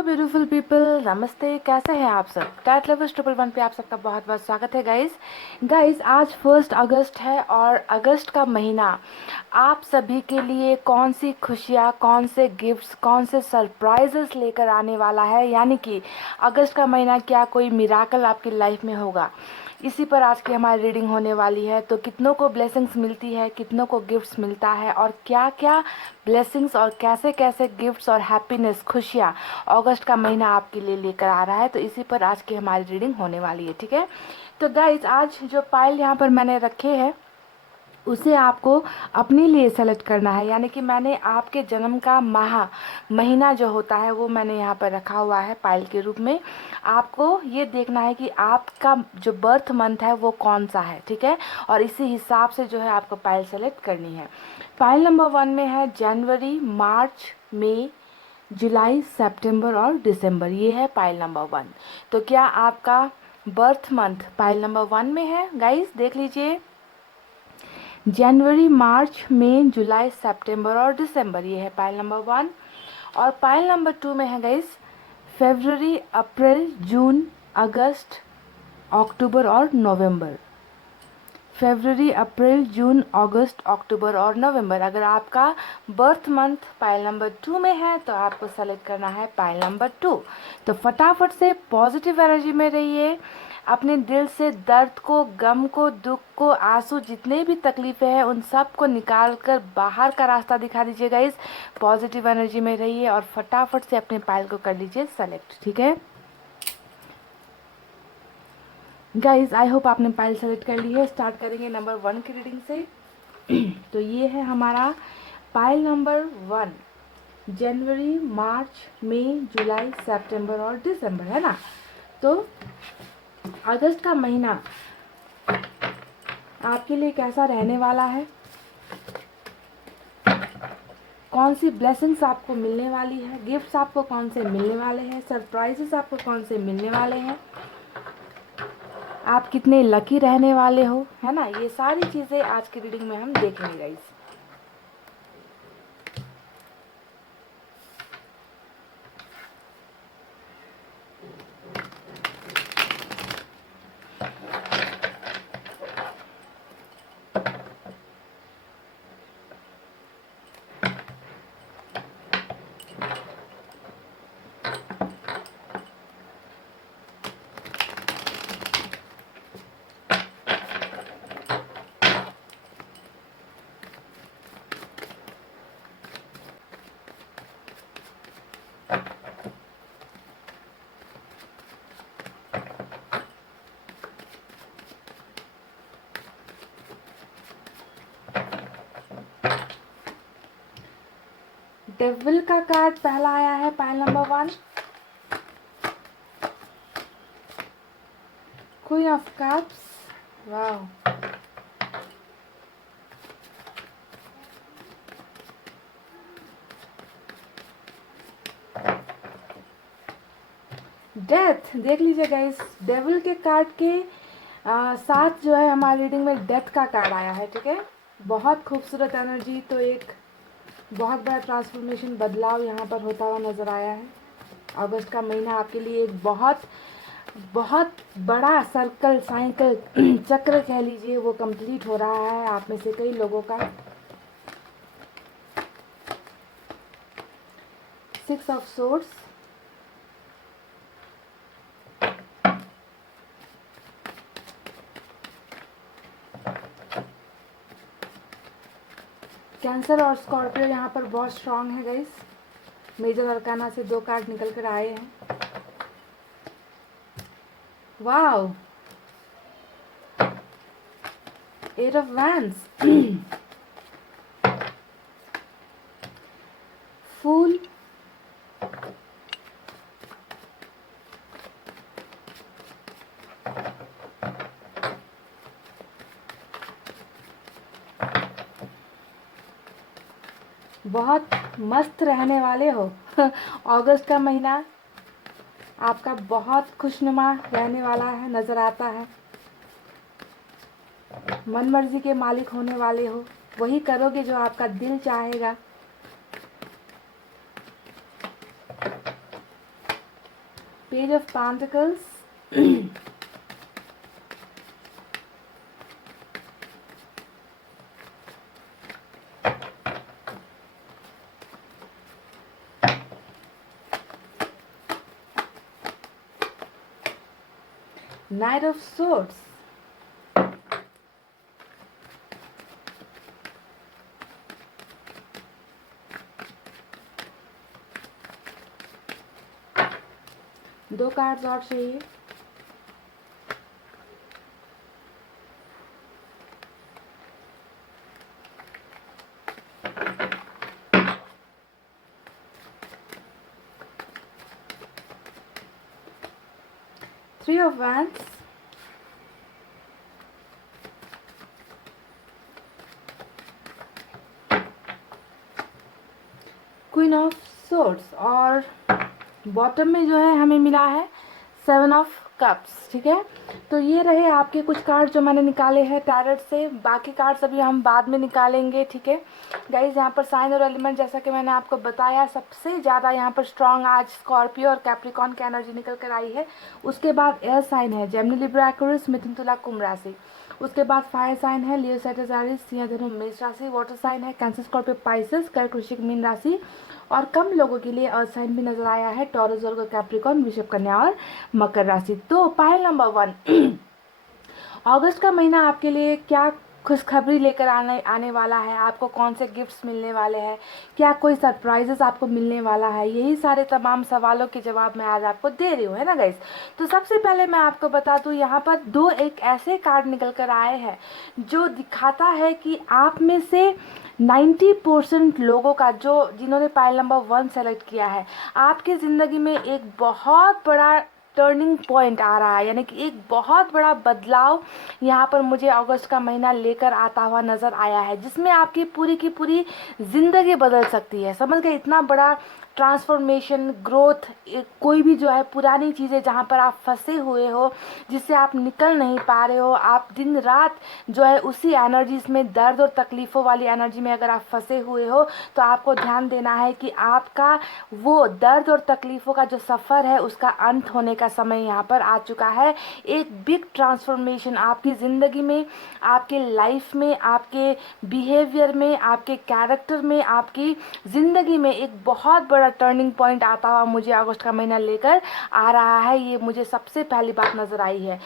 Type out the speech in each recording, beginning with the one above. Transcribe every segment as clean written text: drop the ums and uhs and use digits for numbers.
Hello beautiful people, नमस्ते। कैसे हैं आप सब? टैट लवर्स 111 पे आप सबका बहुत बहुत स्वागत है गाइस। आज 1 अगस्त है और अगस्त का महीना आप सभी के लिए कौन सी खुशियाँ, कौन से गिफ्ट्स, कौन से सरप्राइजेस लेकर आने वाला है। यानी कि अगस्त का महीना क्या कोई मिराकल आपकी लाइफ में होगा, इसी पर आज की हमारी रीडिंग होने वाली है। तो कितनों को ब्लेसिंग्स मिलती है, कितनों को गिफ्ट्स मिलता है और क्या क्या ब्लेसिंग्स और कैसे कैसे गिफ्ट्स और हैप्पीनेस, खुशियाँ अगस्त का महीना आपके लिए लेकर आ रहा है। तो इसी पर आज की हमारी रीडिंग होने वाली है, ठीक है। तो गाइज, आज जो पाइल यहाँ पर मैंने रखे हैं उसे आपको अपने लिए सेलेक्ट करना है। यानी कि मैंने आपके जन्म का महीना जो होता है वो मैंने यहाँ पर रखा हुआ है पाइल के रूप में। आपको ये देखना है कि आपका जो बर्थ मंथ है वो कौन सा है, ठीक है। और इसी हिसाब से जो है आपको पाइल सेलेक्ट करनी है। पाइल नंबर 1 में है जनवरी, मार्च, मई, जुलाई, सितंबर और दिसंबर। ये है पाइल नंबर 1। तो क्या आपका बर्थ मंथ पाइल नंबर 1 में है? गाइस देख लीजिए, जनवरी, मार्च, मई, जुलाई, सितंबर और दिसंबर, ये है पाइल नंबर 1। और पाइल नंबर 2 में है गाइस फरवरी, अप्रैल, जून, अगस्त, अक्टूबर और नवंबर। फरवरी, अप्रैल, जून, अगस्त, अक्टूबर और नवंबर। अगर आपका बर्थ मंथ पाइल नंबर 2 में है तो आपको सेलेक्ट करना है पाइल नंबर 2। तो फटाफट से पॉजिटिव एनर्जी में रहिए। अपने दिल से दर्द को, गम को, दुख को, आंसू, जितने भी तकलीफें हैं उन सब को निकाल कर बाहर का रास्ता दिखा दीजिएगा। इस पॉजिटिव एनर्जी में रहिए और फटाफट से अपने पाइल को कर लीजिए सेलेक्ट, ठीक है गाइज। आई होप आपने पाइल सेलेक्ट कर ली है। स्टार्ट करेंगे नंबर 1 की रीडिंग से। तो ये है हमारा पाइल नंबर 1, जनवरी, मार्च, मई, जुलाई, सितंबर और दिसंबर, है ना। तो अगस्त का महीना आपके लिए कैसा रहने वाला है, कौन सी ब्लेसिंग्स आपको मिलने वाली है, गिफ्ट्स आपको कौन से मिलने वाले हैं, सरप्राइजेस आपको कौन से मिलने वाले हैं, आप कितने लकी रहने वाले हो, है ना। ये सारी चीज़ें आज की रीडिंग में हम देखेंगे गाइस। डेविल का कार्ड पहला आया है pile number 1, queen of cups, wow, death. देख लीजिए गाइस, डेविल के कार्ड के साथ जो है हमारी रीडिंग में डेथ का कार्ड आया है, ठीक है। बहुत खूबसूरत एनर्जी। तो एक बहुत बड़ा ट्रांसफॉर्मेशन, बदलाव यहाँ पर होता हुआ नज़र आया है। अगस्त का महीना आपके लिए एक बहुत बहुत बड़ा सर्कल, साइकिल, चक्र कह लीजिए, वो कंप्लीट हो रहा है आप में से कई लोगों का। 6 ऑफ सोर्ड्स, कैंसर और स्कॉर्पियो यहाँ पर बहुत स्ट्रांग है गाइस। मेजर अरकाना से 2 कार्ड निकल कर आए हैं। वाओ, 8 ऑफ वैंड्स, फूल, बहुत मस्त रहने वाले हो। अगस्त का महीना आपका बहुत खुशनुमा रहने वाला है, नज़र आता है। मन मर्जी के मालिक होने वाले हो, वही करोगे जो आपका दिल चाहेगा। Page of Pentacles, Knight of Swords, दो कार्ड्स और चाहिए। Three of Wands, Queen of Swords, और बॉटम में जो है हमें मिला है 7 ऑफ कप्स। ठीक है, तो ये रहे आपके कुछ कार्ड जो मैंने निकाले हैं टैरेट से। बाकी कार्ड्स अभी हम बाद में निकालेंगे। ठीक है गाइज, यहाँ पर साइन और एलिमेंट जैसा कि मैंने आपको बताया, सबसे ज़्यादा यहाँ पर स्ट्रॉन्ग आज स्कॉर्पियो और कैप्रिकॉन की एनर्जी निकल कर आई है। उसके बाद एयर साइन है जेमिनी, लिब्रा, एक्वेरियस, मिथुन, तुला, कुंभ राशि। उसके बाद फायर साइन है लियो, सैजिटेरियस, सिंह, धनु, मेष राशि। वाटर साइन है कैंसर, स्कॉर्पियो, पाइसेस, कर्क, वृश्चिक, मीन राशि। और कम लोगों के लिए अर्थ साइन भी नजर आया है, टॉरस, वर्गो, कैप्रिकॉन, वृषभ, कन्या और मकर राशि। तो पायल नंबर 1 अगस्त का महीना आपके लिए क्या खुशखबरी लेकर आने वाला है, आपको कौन से गिफ्ट्स मिलने वाले हैं, क्या कोई सरप्राइजेस आपको मिलने वाला है, यही सारे तमाम सवालों के जवाब मैं आज आपको दे रही हूँ, है ना गाइस। तो सबसे पहले मैं आपको बता दूँ, यहाँ पर दो एक ऐसे कार्ड निकल कर आए हैं जो दिखाता है कि आप में से 90% लोगों का, जो जिन्होंने पायल नंबर 1 सेलेक्ट किया है, आपकी ज़िंदगी में एक बहुत बड़ा टर्निंग पॉइंट आ रहा है, यानी कि एक बहुत बड़ा बदलाव यहाँ पर मुझे अगस्त का महीना लेकर आता हुआ नज़र आया है, जिसमें आपकी पूरी की पूरी ज़िंदगी बदल सकती है। समझ गए, इतना बड़ा ट्रांसफॉर्मेशन, ग्रोथ, कोई भी जो है पुरानी चीज़ें जहाँ पर आप फंसे हुए हो, जिससे आप निकल नहीं पा रहे हो, आप दिन रात जो है उसी एनर्जीज में, दर्द और तकलीफ़ों वाली एनर्जी में अगर आप फंसे हुए हो, तो आपको ध्यान देना है कि आपका वो दर्द और तकलीफ़ों का जो सफ़र है उसका अंत होने का समय यहाँ पर आ चुका है। एक बिग ट्रांसफॉर्मेशन आपकी ज़िंदगी में, आपके लाइफ में, आपके बिहेवियर में, आपके कैरेक्टर में, आपकी ज़िंदगी में एक बहुत बड़ा टर्निंग पॉइंट आता हुआ मुझे अगस्त का महीना लेकर आ रहा है। ये मुझे सबसे पहली बात नज़र आई है।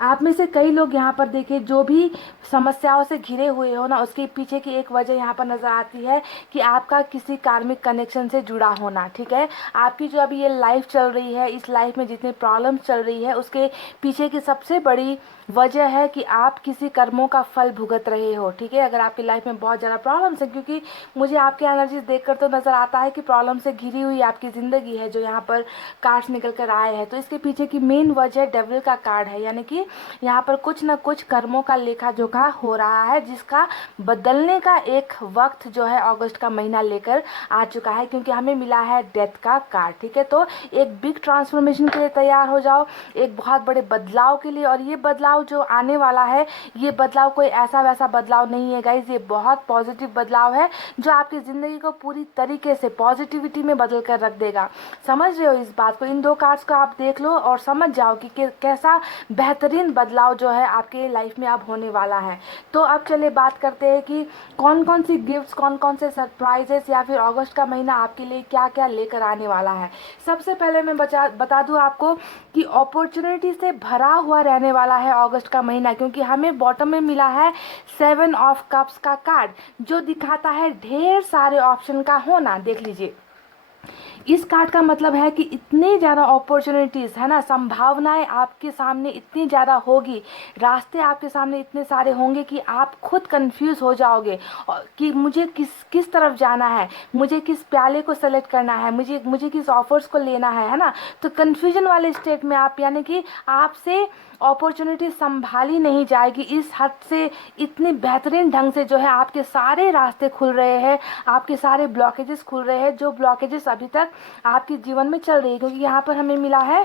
आप में से कई लोग यहाँ पर देखिए, जो भी समस्याओं से घिरे हुए हो ना, उसके पीछे की एक वजह यहाँ पर नज़र आती है कि आपका किसी कार्मिक कनेक्शन से जुड़ा होना। ठीक है, आपकी जो अभी ये लाइफ चल रही है, इस लाइफ में जितनी प्रॉब्लम्स चल रही है, उसके पीछे की सबसे बड़ी वजह है कि आप किसी कर्मों का फल भुगत रहे हो। ठीक है, अगर आपकी लाइफ में बहुत ज़्यादा प्रॉब्लम्स है, क्योंकि मुझे आपकी एनर्जीज देखकर तो नज़र आता है कि प्रॉब्लम से घिरी हुई आपकी ज़िंदगी है, जो यहाँ पर कार्ड्स निकल कर आए हैं। तो इसके पीछे की मेन वजह डेविल का कार्ड है, यानी कि यहाँ पर कुछ न कुछ कर्मों का लेखा जोखा हो रहा है, जिसका बदलने का एक वक्त जो है अगस्त का महीना लेकर आ चुका है, क्योंकि हमें मिला है डेथ का कार्ड। ठीक है, तो एक बिग ट्रांसफॉर्मेशन के लिए तैयार हो जाओ, एक बहुत बड़े बदलाव के लिए। और ये बदलाव जो आने वाला है, ये बदलाव कोई ऐसा वैसा बदलाव नहीं है गाइज, ये बहुत पॉजिटिव बदलाव है, जो आपकी ज़िंदगी को पूरी तरीके से पॉजिटिविटी में बदल कर रख देगा। समझ रहे हो इस बात को? इन दो कार्ड्स को आप देख लो और समझ जाओ कि कैसा बेहतरीन बदलाव जो है आपके लाइफ में अब होने वाला है। तो अब चलिए बात करते हैं कि कौन कौन सी गिफ्ट्स, कौन कौन से सरप्राइजेस या फिर अगस्त का महीना आपके लिए क्या क्या लेकर आने वाला है। सबसे पहले मैं बता दूं आपको कि अपॉर्चुनिटी से भरा हुआ रहने वाला है अगस्त का महीना, क्योंकि हमें बॉटम में मिला है 7 ऑफ कप्स का कार्ड, जो दिखाता है ढेर सारे ऑप्शन का होना। देख लीजिए, इस कार्ड का मतलब है कि इतने ज़्यादा अपॉर्चुनिटीज़ है ना, संभावनाएं आपके सामने इतनी ज़्यादा होगी, रास्ते आपके सामने इतने सारे होंगे कि आप खुद कंफ्यूज हो जाओगे कि मुझे किस तरफ जाना है, मुझे किस प्याले को सेलेक्ट करना है, मुझे किस ऑफर्स को लेना है ना। तो कंफ्यूजन वाले स्टेट में आप, यानी कि आपसे अपॉर्चुनिटी संभाली नहीं जाएगी। इस हद से इतनी बेहतरीन ढंग से जो है आपके सारे रास्ते खुल रहे हैं, आपके सारे ब्लॉकेजेस खुल रहे हैं, जो ब्लॉकेजेस अभी तक आपके जीवन में चल रही है। क्योंकि यहाँ पर हमें मिला है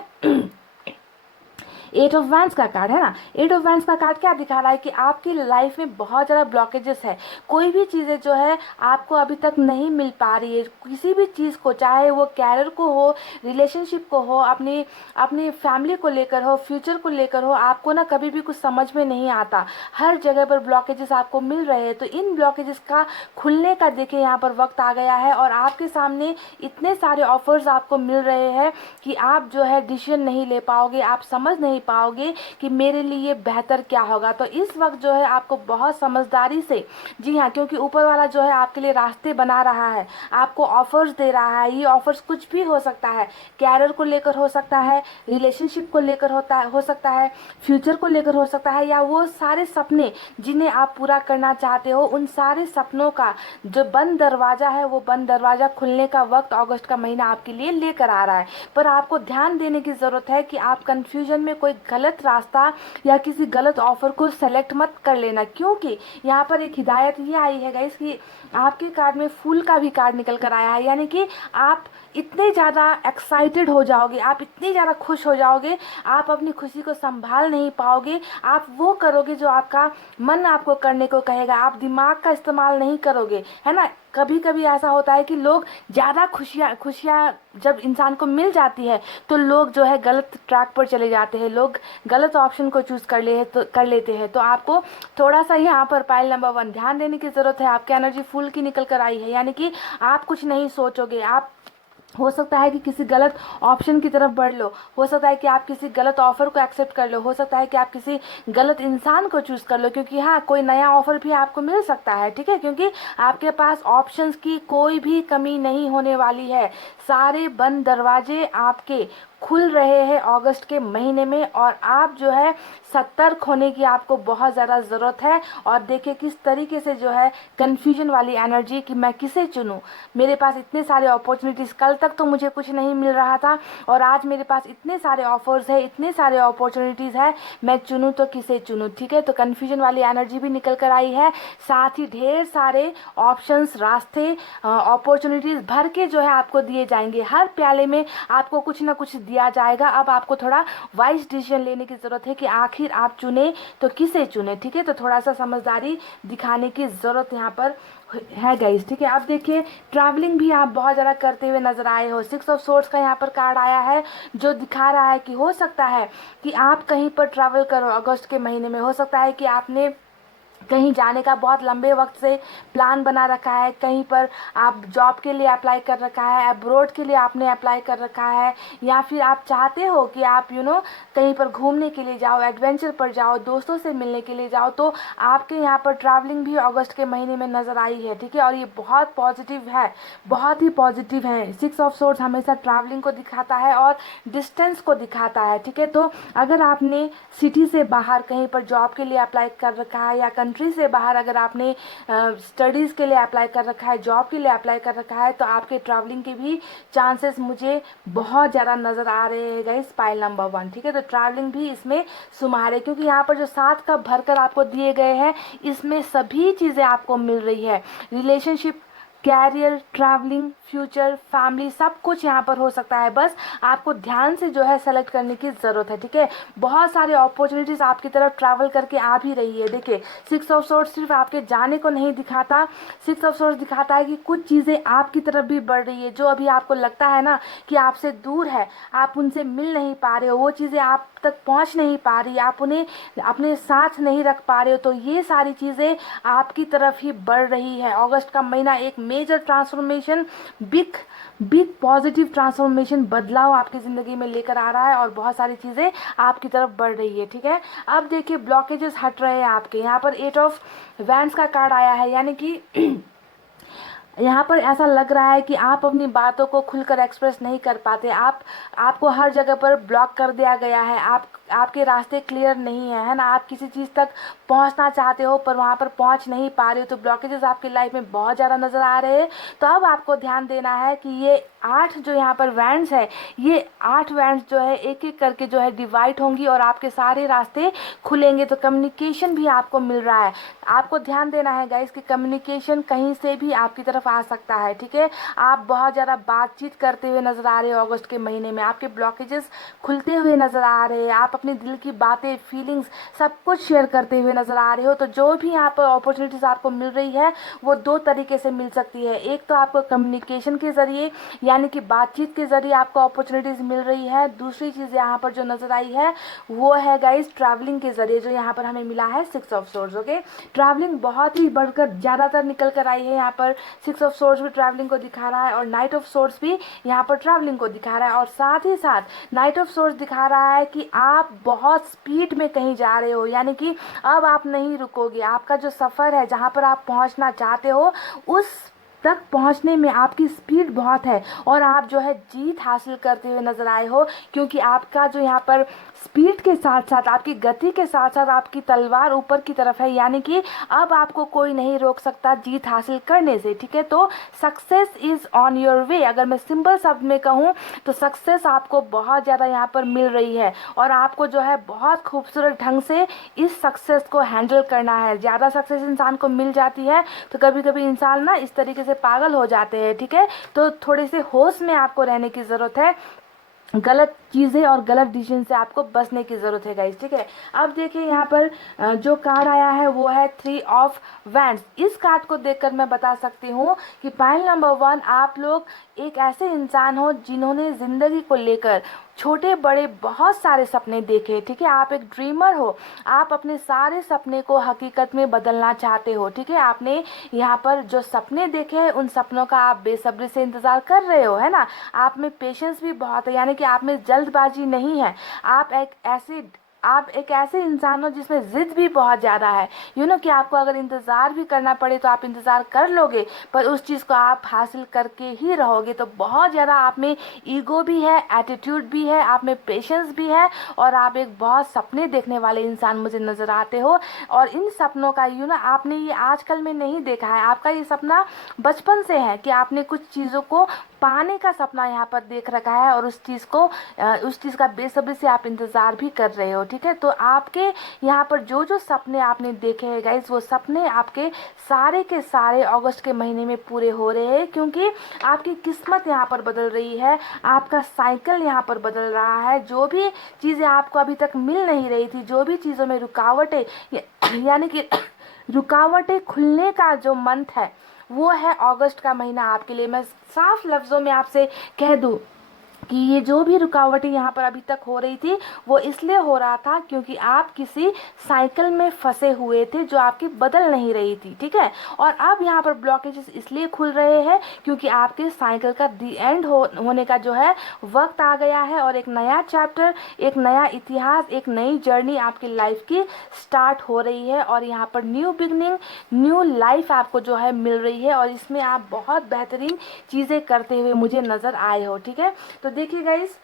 एट ऑफ वैंड्स का कार्ड है ना। एट ऑफ वैंड्स का कार्ड क्या दिखा रहा है कि आपकी लाइफ में बहुत ज़्यादा ब्लॉकेजेस है, कोई भी चीज़ें जो है आपको अभी तक नहीं मिल पा रही है, किसी भी चीज़ को, चाहे वो कैरियर को हो, रिलेशनशिप को हो, अपनी अपनी फैमिली को लेकर हो, फ्यूचर को लेकर हो, आपको ना कभी भी कुछ समझ में नहीं आता, हर जगह पर ब्लॉकेजेस आपको मिल रहे हैं। तो इन ब्लॉकेजेस का खुलने का देखिए यहाँ पर वक्त आ गया है और आपके सामने इतने सारे ऑफर्स आपको मिल रहे हैं कि आप जो है डिसीजन नहीं ले पाओगे, आप समझ नहीं पाओगे कि मेरे लिए बेहतर क्या होगा। तो इस वक्त जो है आपको बहुत समझदारी से, जी हाँ, क्योंकि ऊपर वाला जो है आपके लिए रास्ते बना रहा है, आपको ऑफर्स दे रहा है। ये ऑफर्स कुछ भी हो सकता है, कैरियर को लेकर हो सकता है, रिलेशनशिप को लेकर हो सकता है, फ्यूचर को लेकर हो सकता है, या वो सारे सपने जिन्हें आप पूरा करना चाहते हो, उन सारे सपनों का जो बंद दरवाज़ा है, वो बंद दरवाज़ा खुलने का वक्त अगस्त का महीना आपके लिए लेकर आ रहा है। पर आपको ध्यान देने की ज़रूरत है कि आप कन्फ्यूजन में कोई गलत रास्ता या किसी गलत ऑफर को सेलेक्ट मत कर लेना, क्योंकि यहाँ पर एक हिदायत ये आई है गाइस कि आपके कार्ड में फूल का भी कार्ड निकल कर आया है, यानी कि आप इतने ज़्यादा एक्साइटेड हो जाओगे, आप इतनी ज़्यादा खुश हो जाओगे, आप अपनी खुशी को संभाल नहीं पाओगे, आप वो करोगे जो आपका मन आपको करने को कहेगा, आप दिमाग का इस्तेमाल नहीं करोगे, है ना। कभी कभी ऐसा होता है कि लोग ज़्यादा खुशियाँ खुशियाँ जब इंसान को मिल जाती है तो लोग जो है गलत ट्रैक पर चले जाते हैं, लोग गलत ऑप्शन को चूज़ कर लेते हैं। तो आपको थोड़ा सा यहाँ पर पाइल नंबर 1 ध्यान देने की ज़रूरत है। आपकी एनर्जी फुल की निकल कर आई है, यानी कि आप कुछ नहीं सोचोगे, आप हो सकता है कि किसी गलत ऑप्शन की तरफ बढ़ लो, हो सकता है कि आप किसी गलत ऑफर को एक्सेप्ट कर लो, हो सकता है कि आप किसी गलत इंसान को चूज़ कर लो, क्योंकि हाँ, कोई नया ऑफर भी आपको मिल सकता है, ठीक है, क्योंकि आपके पास ऑप्शंस की कोई भी कमी नहीं होने वाली है। सारे बंद दरवाजे आपके खुल रहे हैं अगस्त के महीने में, और आप जो है सतर्क होने की आपको बहुत ज़्यादा ज़रूरत है। और देखिए किस तरीके से जो है कन्फ्यूजन वाली एनर्जी कि मैं किसे चुनूं, मेरे पास इतने सारे अपॉर्चुनिटीज़, कल तक तो मुझे कुछ नहीं मिल रहा था और आज मेरे पास इतने सारे ऑफर्स है, इतने सारे अपॉर्चुनिटीज़ है, मैं चुनूं तो किसे चुनूं, ठीक है। तो कन्फ्यूजन वाली एनर्जी भी निकल कर आई है, साथ ही ढेर सारे ऑप्शंस, रास्ते, अपॉर्चुनिटीज़ भर के जो है आपको दिए जाएंगे, हर प्याले में आपको कुछ ना कुछ दिया जाएगा। अब आपको थोड़ा वाइज डिसीजन लेने की ज़रूरत है कि आखिर आप चुने तो किसे चुने, ठीक है। तो थोड़ा सा समझदारी दिखाने की ज़रूरत यहाँ पर है गाइस, ठीक है। अब देखिए ट्रैवलिंग भी आप बहुत ज़्यादा करते हुए नजर आए हो। 6 ऑफ सोर्ड्स का यहाँ पर कार्ड आया है जो दिखा रहा है कि हो सकता है कि आप कहीं पर ट्रैवल करो अगस्त के महीने में, हो सकता है कि आपने कहीं जाने का बहुत लंबे वक्त से प्लान बना रखा है, कहीं पर आप जॉब के लिए अप्लाई कर रखा है, अब्रॉड के लिए आपने अप्लाई कर रखा है, या फिर आप चाहते हो कि आप कहीं पर घूमने के लिए जाओ, एडवेंचर पर जाओ, दोस्तों से मिलने के लिए जाओ, तो आपके यहाँ पर ट्रैवलिंग भी अगस्त के महीने में नज़र आई है, ठीक है। और ये बहुत पॉजिटिव है, बहुत ही पॉजिटिव है। 6 ऑफ सोर्ड्स हमेशा ट्रैवलिंग को दिखाता है और डिस्टेंस को दिखाता है, ठीक है। तो अगर आपने सिटी से बाहर कहीं पर जॉब के लिए अप्लाई कर रखा है, या कंट्री से बाहर अगर आपने स्टडीज़ के लिए अप्लाई कर रखा है, जॉब के लिए अप्लाई कर रखा है, तो आपके ट्रैवलिंग के भी चांसेस मुझे बहुत ज़्यादा नज़र आ रहे हैं गाइस, पाइल नंबर 1, ठीक है। तो ट्रैवलिंग भी इसमें शुमार है, क्योंकि यहाँ पर जो 7 कप भरकर आपको दिए गए हैं, इसमें सभी चीज़ें आपको मिल रही है, relationship, career, travelling, future, family, सब कुछ यहाँ पर हो सकता है। बस आपको ध्यान से जो है सेलेक्ट करने की ज़रूरत है, ठीक है। बहुत सारे अपॉर्चुनिटीज़ आपकी तरफ ट्रैवल करके आ भी रही है। देखिए 6 ऑफ सोर्ड्स सिर्फ आपके जाने को नहीं दिखाता, 6 ऑफ सोर्ड्स दिखाता है कि कुछ चीज़ें आपकी तरफ भी बढ़ रही है, जो अभी आपको लगता है ना कि आपसे दूर है, आप उनसे मिल नहीं पा रहे हो, वो चीज़ें आप तक पहुंच नहीं पा रही, आप उन्हें अपने साथ नहीं रख पा रहे हो, तो ये सारी चीज़ें आपकी तरफ ही बढ़ रही है। अगस्त का महीना एक major transformation, big positive transformation, बदलाव आपकी ज़िंदगी में लेकर आ रहा है और बहुत सारी चीज़ें आपकी तरफ बढ़ रही है, ठीक है। अब देखिए ब्लॉकेजेस हट रहे हैं आपके। यहाँ पर 8 ऑफ वैंड्स का कार्ड आया है, यानी कि यहाँ पर ऐसा लग रहा है कि आप अपनी बातों को खुलकर एक्सप्रेस नहीं कर पाते, आपको हर जगह पर ब्लॉक कर दिया गया है, आपके रास्ते क्लियर नहीं है ना। आप किसी चीज़ तक पहुँचना चाहते हो पर वहाँ पर पहुँच नहीं पा रहे हो, तो ब्लॉकेजेस आपकी लाइफ में बहुत ज़्यादा नज़र आ रहे हैं। तो अब आपको ध्यान देना है कि ये 8 जो यहाँ पर वैंड्स है, ये 8 वैंड्स जो है एक एक करके जो है डिवाइड होंगी और आपके सारे रास्ते खुलेंगे। तो कम्युनिकेशन भी आपको मिल रहा है, आपको ध्यान देना है गाइस कि कम्युनिकेशन कहीं से भी आपकी तरफ आ सकता है, ठीक है। आप बहुत ज़्यादा बातचीत करते हुए नज़र आ रहे हो अगस्त के महीने में, आपके ब्लॉकेजेस खुलते हुए नज़र आ रहे हैं, आप अपनी दिल की बातें, फीलिंग्स सब कुछ शेयर करते हुए नज़र आ रहे हो। तो जो भी यहाँ पर अपॉर्चुनिटीज़ आपको मिल रही है वो दो तरीके से मिल सकती है। एक तो आपको कम्युनिकेशन के ज़रिए यानी कि बातचीत के ज़रिए आपको अपॉर्चुनिटीज़ मिल रही है। दूसरी चीज़ यहाँ पर जो नज़र आई है वो है गाइस ट्रैवलिंग के ज़रिए, जो यहाँ पर हमें मिला है 6 ऑफ सोर्ड्स। ओके, ट्रैवलिंग बहुत ही बढ़कर ज़्यादातर निकल कर आई है। यहाँ पर 6 ऑफ सोर्ड्स भी ट्रैवलिंग को दिखा रहा है और नाइट ऑफ सोर्ड्स भी यहाँ पर ट्रैवलिंग को दिखा रहा है। और साथ ही साथ नाइट ऑफ सोर्ड्स दिखा रहा है कि आप बहुत स्पीड में कहीं जा रहे हो, यानी कि अब आप नहीं रुकोगे। आपका जो सफ़र है, जहाँ पर आप पहुँचना चाहते हो, उस तक पहुंचने में आपकी स्पीड बहुत है और आप जो है जीत हासिल करते हुए नजर आए हो, क्योंकि आपका जो यहाँ पर स्पीड के साथ साथ, आपकी गति के साथ साथ आपकी तलवार ऊपर की तरफ है, यानी कि अब आपको कोई नहीं रोक सकता जीत हासिल करने से। ठीक है, तो success is on your way. अगर मैं सिंपल शब्द में कहूँ तो सक्सेस आपको बहुत ज़्यादा यहाँ पर मिल रही है और आपको जो है बहुत खूबसूरत ढंग से इस सक्सेस को हैंडल करना है। ज़्यादा सक्सेस इंसान को मिल जाती है तो कभी कभी इंसान ना इस तरीके से पागल हो जाते हैं। ठीक है, तो थोड़े से होश में आपको रहने की ज़रूरत है, गलत चीज़ें और गलत डिसीजन से आपको बचने की ज़रूरत है गाइस। ठीक है, अब देखिए यहाँ पर जो कार्ड आया है वो है 3 ऑफ वैंड्स। इस कार्ड को देखकर मैं बता सकती हूँ कि पॉइंट नंबर 1, आप लोग एक ऐसे इंसान हो जिन्होंने ज़िंदगी को लेकर छोटे बड़े बहुत सारे सपने देखे। ठीक है, आप एक ड्रीमर हो, आप अपने सारे सपने को हकीकत में बदलना चाहते हो। ठीक है, आपने यहाँ पर जो सपने देखे हैं उन सपनों का आप बेसब्री से इंतज़ार कर रहे हो, है ना। आप में पेशेंस भी बहुत है, यानी कि आप में जल्दबाजी नहीं है। आप एक ऐसे इंसान हो जिसमें ज़िद भी बहुत ज़्यादा है। कि आपको अगर इंतज़ार भी करना पड़े तो आप इंतज़ार कर लोगे, पर उस चीज़ को आप हासिल करके ही रहोगे। तो बहुत ज़्यादा आप में ईगो भी है, एटीट्यूड भी है, आप में पेशेंस भी है और आप एक बहुत सपने देखने वाले इंसान मुझे नज़र आते हो। और इन सपनों का आपने ये आजकल में नहीं देखा है, आपका ये सपना बचपन से है कि आपने कुछ चीज़ों को पाने का सपना यहाँ पर देख रखा है और उस चीज़ का बेसब्री से आप इंतज़ार भी कर रहे हो। ठीक है, तो आपके यहाँ पर जो जो सपने आपने देखे हैं गाइस, वो सपने आपके सारे के सारे अगस्त के महीने में पूरे हो रहे हैं, क्योंकि आपकी किस्मत यहाँ पर बदल रही है, आपका साइकिल यहाँ पर बदल रहा है। जो भी चीज़ें आपको अभी तक मिल नहीं रही थी, जो भी चीज़ों में रुकावटें यानी कि रुकावटें खुलने का जो मंथ है वो है अगस्त का महीना आपके लिए। मैं साफ लफ्ज़ों में आपसे कह दूं कि ये जो भी रुकावटें यहाँ पर अभी तक हो रही थी वो इसलिए हो रहा था क्योंकि आप किसी साइकिल में फंसे हुए थे जो आपकी बदल नहीं रही थी। ठीक है, और अब यहाँ पर ब्लॉकेजेस इसलिए खुल रहे हैं क्योंकि आपके साइकिल का दी एंड होने का जो है वक्त आ गया है और एक नया चैप्टर, एक नया इतिहास, एक नई जर्नी आपकी लाइफ की स्टार्ट हो रही है। और यहाँ पर न्यू बिगनिंग, न्यू लाइफ आपको जो है मिल रही है और इसमें आप बहुत बेहतरीन चीज़ें करते हुए मुझे नज़र आए हो। ठीक है, तो देखिए गाइस,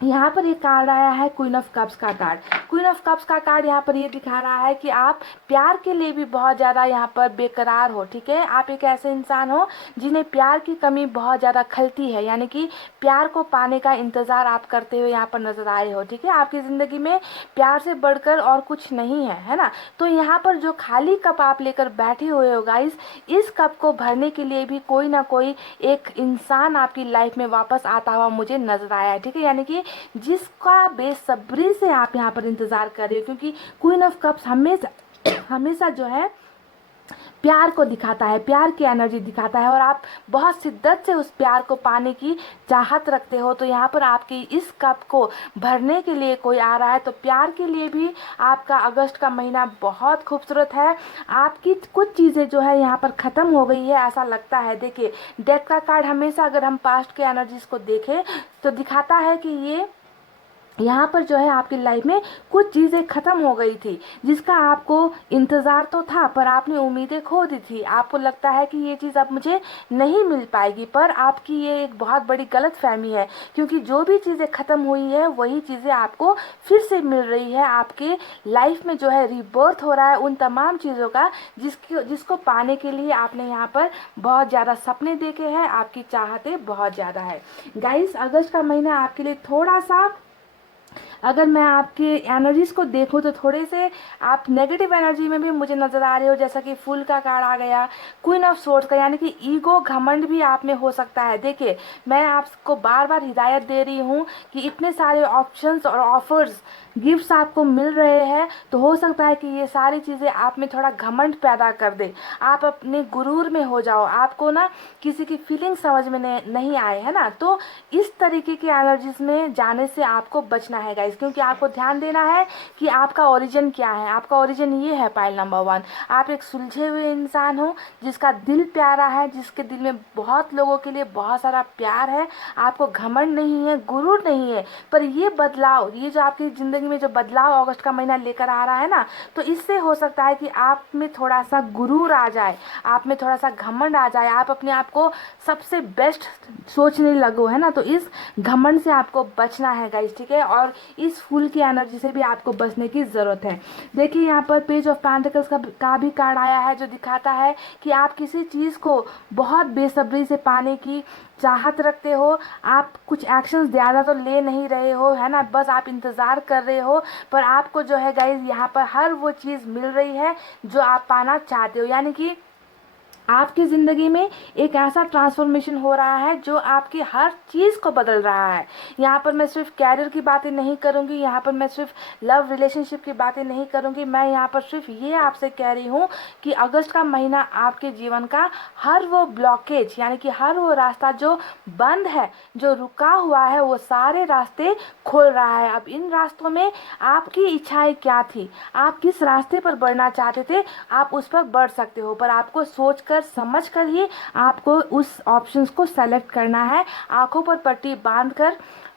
यहाँ पर एक कार्ड आया है क्वीन ऑफ कप्स का कार्ड। क्वीन ऑफ कप्स का कार्ड यहाँ पर ये दिखा रहा है कि आप प्यार के लिए भी बहुत ज़्यादा यहाँ पर बेकरार हो। ठीक है, आप एक ऐसे इंसान हो जिन्हें प्यार की कमी बहुत ज़्यादा खलती है, यानी कि प्यार को पाने का इंतज़ार आप करते हुए यहाँ पर नज़र आए हो। ठीक है, आपकी ज़िंदगी में प्यार से बढ़कर और कुछ नहीं है ना। तो यहाँ पर जो खाली कप आप लेकर बैठे हुए हो गाइस, इस कप को भरने के लिए भी कोई ना कोई एक इंसान आपकी लाइफ में वापस आता हुआ मुझे नज़र आया है। ठीक है, यानी कि जिसका बेसब्री से आप यहाँ पर इंतज़ार कर रहे हो, क्योंकि क्वीन ऑफ कप्स हमेशा जो है प्यार को दिखाता है, प्यार की एनर्जी दिखाता है और आप बहुत शिद्दत से उस प्यार को पाने की चाहत रखते हो। तो यहाँ पर आपकी इस कप को भरने के लिए कोई आ रहा है, तो प्यार के लिए भी आपका अगस्त का महीना बहुत खूबसूरत है। आपकी कुछ चीज़ें जो है यहाँ पर ख़त्म हो गई है ऐसा लगता है। देखिए, डेथ का कार्ड हमेशा अगर हम पास्ट के एनर्जीज को देखें तो दिखाता है कि ये यहाँ पर जो है आपकी लाइफ में कुछ चीज़ें ख़त्म हो गई थी जिसका आपको इंतज़ार तो था, पर आपने उम्मीदें खो दी थी। आपको लगता है कि ये चीज़ अब मुझे नहीं मिल पाएगी, पर आपकी ये एक बहुत बड़ी गलतफहमी है, क्योंकि जो भी चीज़ें ख़त्म हुई है वही चीज़ें आपको फिर से मिल रही है। आपके लाइफ में जो है रीबर्थ हो रहा है उन तमाम चीज़ों का जिसको पाने के लिए आपने यहाँ पर बहुत ज़्यादा सपने देखे हैं, आपकी चाहतें बहुत ज़्यादा है। गाइस, अगस्त का महीना आपके लिए थोड़ा सा अगर मैं आपके एनर्जीज को देखूं तो थोड़े से आप नेगेटिव एनर्जी में भी मुझे नज़र आ रहे हो, जैसा कि फूल का कार्ड आ गया, क्वीन ऑफ सोर्ड्स का, यानी कि ईगो घमंड भी आप में हो सकता है। देखिए, मैं आपको बार बार हिदायत दे रही हूँ कि इतने सारे ऑप्शंस और ऑफर्स, गिफ्ट्स आपको मिल रहे हैं, तो हो सकता है कि ये सारी चीज़ें आप में थोड़ा घमंड पैदा कर दे, आप अपने गुरूर में हो जाओ, आपको ना किसी की फीलिंग समझ में नहीं आए, है ना। तो इस तरीके की एनर्जीज में जाने से आपको बचना है गाइस, क्योंकि आपको ध्यान देना है कि आपका ओरिजिन क्या है। आपका ओरिजिन ये है पाइल नंबर 1, आप एक सुलझे हुए इंसान हो, जिसका दिल प्यारा है, जिसके दिल में बहुत लोगों के लिए बहुत सारा प्यार है, आपको घमंड नहीं है, गुरूर नहीं है। पर ये बदलाव, ये जो आपकी ज़िंदगी में जो बदलाव अगस्त का महीना लेकर आ रहा है ना, तो इससे हो सकता है कि आप में थोड़ा सा गुरूर आ जाए, आप में थोड़ा सा घमंड आ जाए, आप अपने आप को सबसे बेस्ट सोचने लगो, है ना। तो इस घमंड से आपको बचना है गाइस, ठीक है। और इस फूल की एनर्जी से भी आपको बचने की ज़रूरत है। देखिए, यहाँ पर पेज ऑफ पेंटिकल्स का भी कार्ड आया है, जो दिखाता है कि आप किसी चीज़ को बहुत बेसब्री से पाने की चाहत रखते हो। आप कुछ एक्शंस ज़्यादा तो ले नहीं रहे हो, है ना, बस आप इंतज़ार कर रहे हो। पर आपको जो है गाइज, यहाँ पर हर वो चीज़ मिल रही है जो आप पाना चाहते हो, यानी कि आपकी ज़िंदगी में एक ऐसा ट्रांसफॉर्मेशन हो रहा है जो आपकी हर चीज़ को बदल रहा है। यहाँ पर मैं सिर्फ कैरियर की बातें नहीं करूँगी, यहाँ पर मैं सिर्फ लव रिलेशनशिप की बातें नहीं करूँगी, मैं यहाँ पर सिर्फ ये आपसे कह रही हूँ कि अगस्त का महीना आपके जीवन का हर वो ब्लॉकेज, यानी कि हर वो रास्ता जो बंद है, जो रुका हुआ है, वो सारे रास्ते खोल रहा है। अब इन रास्तों में आपकी इच्छाएं क्या थी, आप किस रास्ते पर बढ़ना चाहते थे, आप उस पर बढ़ सकते हो। पर आपको सोच कर समझ कर ही आपको उस ऑप्शंस को सेलेक्ट करना है। आंखों पर पट्टी बांध कर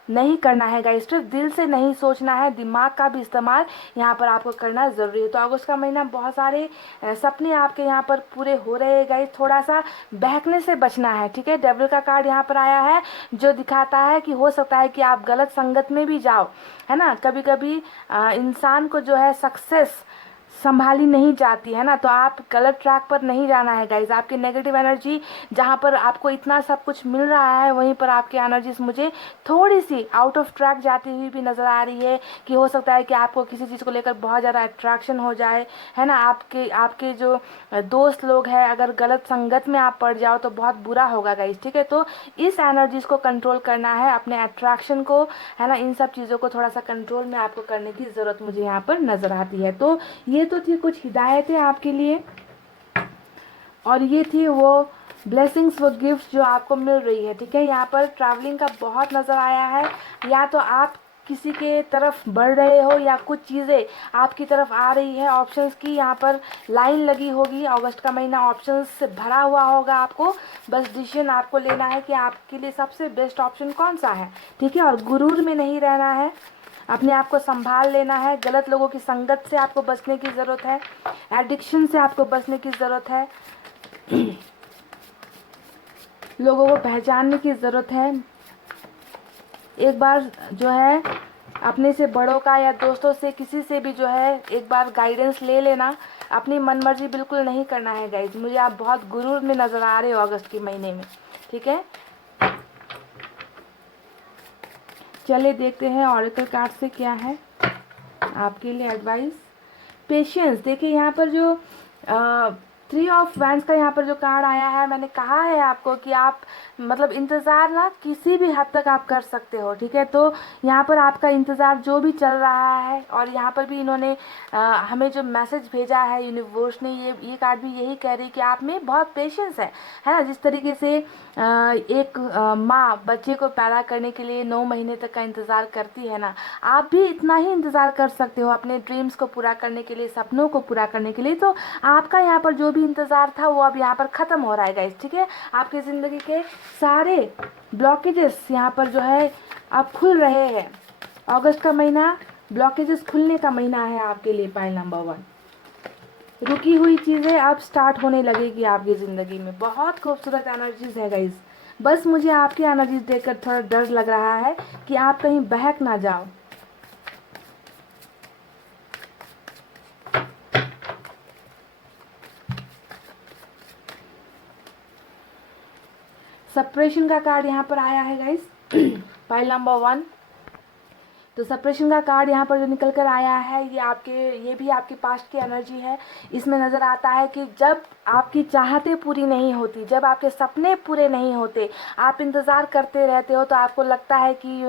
नहीं करना है गाइस, सिर्फ दिल से नहीं सोचना है, दिमाग का भी इस्तेमाल यहाँ पर आपको करना ज़रूरी है। तो अगस्त का महीना बहुत सारे सपने आपके यहाँ पर पूरे हो रहे हैं गाइस, थोड़ा सा बहकने से बचना है, ठीक है। डेविल का कार्ड यहाँ पर आया है, जो दिखाता है कि हो सकता है कि आप गलत संगत में भी जाओ, है ना। कभी कभी इंसान को जो है सक्सेस संभाली नहीं जाती है ना, तो आप गलत ट्रैक पर नहीं जाना है गाइज। आपकी नेगेटिव एनर्जी, जहाँ पर आपको इतना सब कुछ मिल रहा है, वहीं पर आपकी एनर्जीज मुझे थोड़ी सी आउट ऑफ ट्रैक जाती हुई भी नज़र आ रही है। कि हो सकता है कि आपको किसी चीज़ को लेकर बहुत ज़्यादा अट्रैक्शन हो जाए, है ना। आपके आपके जो दोस्त लोग हैं, अगर गलत संगत में आप पड़ जाओ तो बहुत बुरा होगा गाइज, ठीक है। तो इस एनर्जीज को कंट्रोल करना है, अपने अट्रैक्शन को, है ना, इन सब चीज़ों को थोड़ा सा कंट्रोल में आपको करने की ज़रूरत मुझे यहाँ पर नज़र आती है। तो ये तो थी कुछ हिदायतें आपके लिए, और ये थी वो ब्लेसिंग्स, वो गिफ्ट जो आपको मिल रही है, ठीक है। यहाँ पर ट्रैवलिंग का बहुत नज़र आया है, या तो आप किसी के तरफ बढ़ रहे हो या कुछ चीज़ें आपकी तरफ आ रही है। ऑप्शंस की यहाँ पर लाइन लगी होगी, अगस्त का महीना ऑप्शंस से भरा हुआ होगा। आपको बस डिसीजन आपको लेना है कि आपके लिए सबसे बेस्ट ऑप्शन कौन सा है, ठीक है। और गुरूर में नहीं रहना है, अपने आप को संभाल लेना है। गलत लोगों की संगत से आपको बचने की ज़रूरत है, एडिक्शन से आपको बचने की ज़रूरत है, लोगों को पहचानने की ज़रूरत है। एक बार जो है अपने से बड़ों का या दोस्तों से, किसी से भी जो है एक बार गाइडेंस ले लेना। अपनी मनमर्जी बिल्कुल नहीं करना है गाइज। मुझे आप बहुत गुरूर में नज़र आ रहे हो अगस्त के महीने में, ठीक है। चलिए देखते हैं ऑरेकल कार्ड से क्या है आपके लिए एडवाइस। पेशेंस, देखिए यहाँ पर जो 3 ऑफ वैंड्स का यहाँ पर जो कार्ड आया है, मैंने कहा है आपको कि आप मतलब इंतज़ार ना किसी भी हद तक आप कर सकते हो, ठीक है। तो यहाँ पर आपका इंतज़ार जो भी चल रहा है, और यहाँ पर भी इन्होंने हमें जो मैसेज भेजा है यूनिवर्स ने, ये कार्ड भी यही कह रही है कि आप में बहुत पेशेंस है ना। जिस तरीके से एक माँ बच्चे को पैदा करने के लिए 9 महीने तक का इंतज़ार करती है ना, आप भी इतना ही इंतज़ार कर सकते हो अपने ड्रीम्स को पूरा करने के लिए, सपनों को पूरा करने के लिए। तो आपका यहाँ पर जो भी इंतज़ार था वो अब यहाँ पर ख़त्म हो रहा है गाइस, ठीक है। आपकी ज़िंदगी के सारे ब्लॉकेजेस यहाँ पर जो है अब खुल रहे हैं। अगस्त का महीना ब्लॉकेजेस खुलने का महीना है आपके लिए पाइल नंबर 1। रुकी हुई चीज़ें अब स्टार्ट होने लगेगी आपकी ज़िंदगी में। बहुत खूबसूरत एनर्जीज है गाइस। बस मुझे आपकी एनर्जीज देखकर थोड़ा डर लग रहा है कि आप कहीं बहक ना जाओ। सेपरेशन का कार्ड यहाँ पर आया है गाइस पाइल नंबर 1। तो सप्रेशन का कार्ड यहाँ पर जो निकल कर आया है, ये भी आपके पास्ट की एनर्जी है। इसमें नज़र आता है कि जब आपकी चाहतें पूरी नहीं होती, जब आपके सपने पूरे नहीं होते, आप इंतज़ार करते रहते हो, तो आपको लगता है कि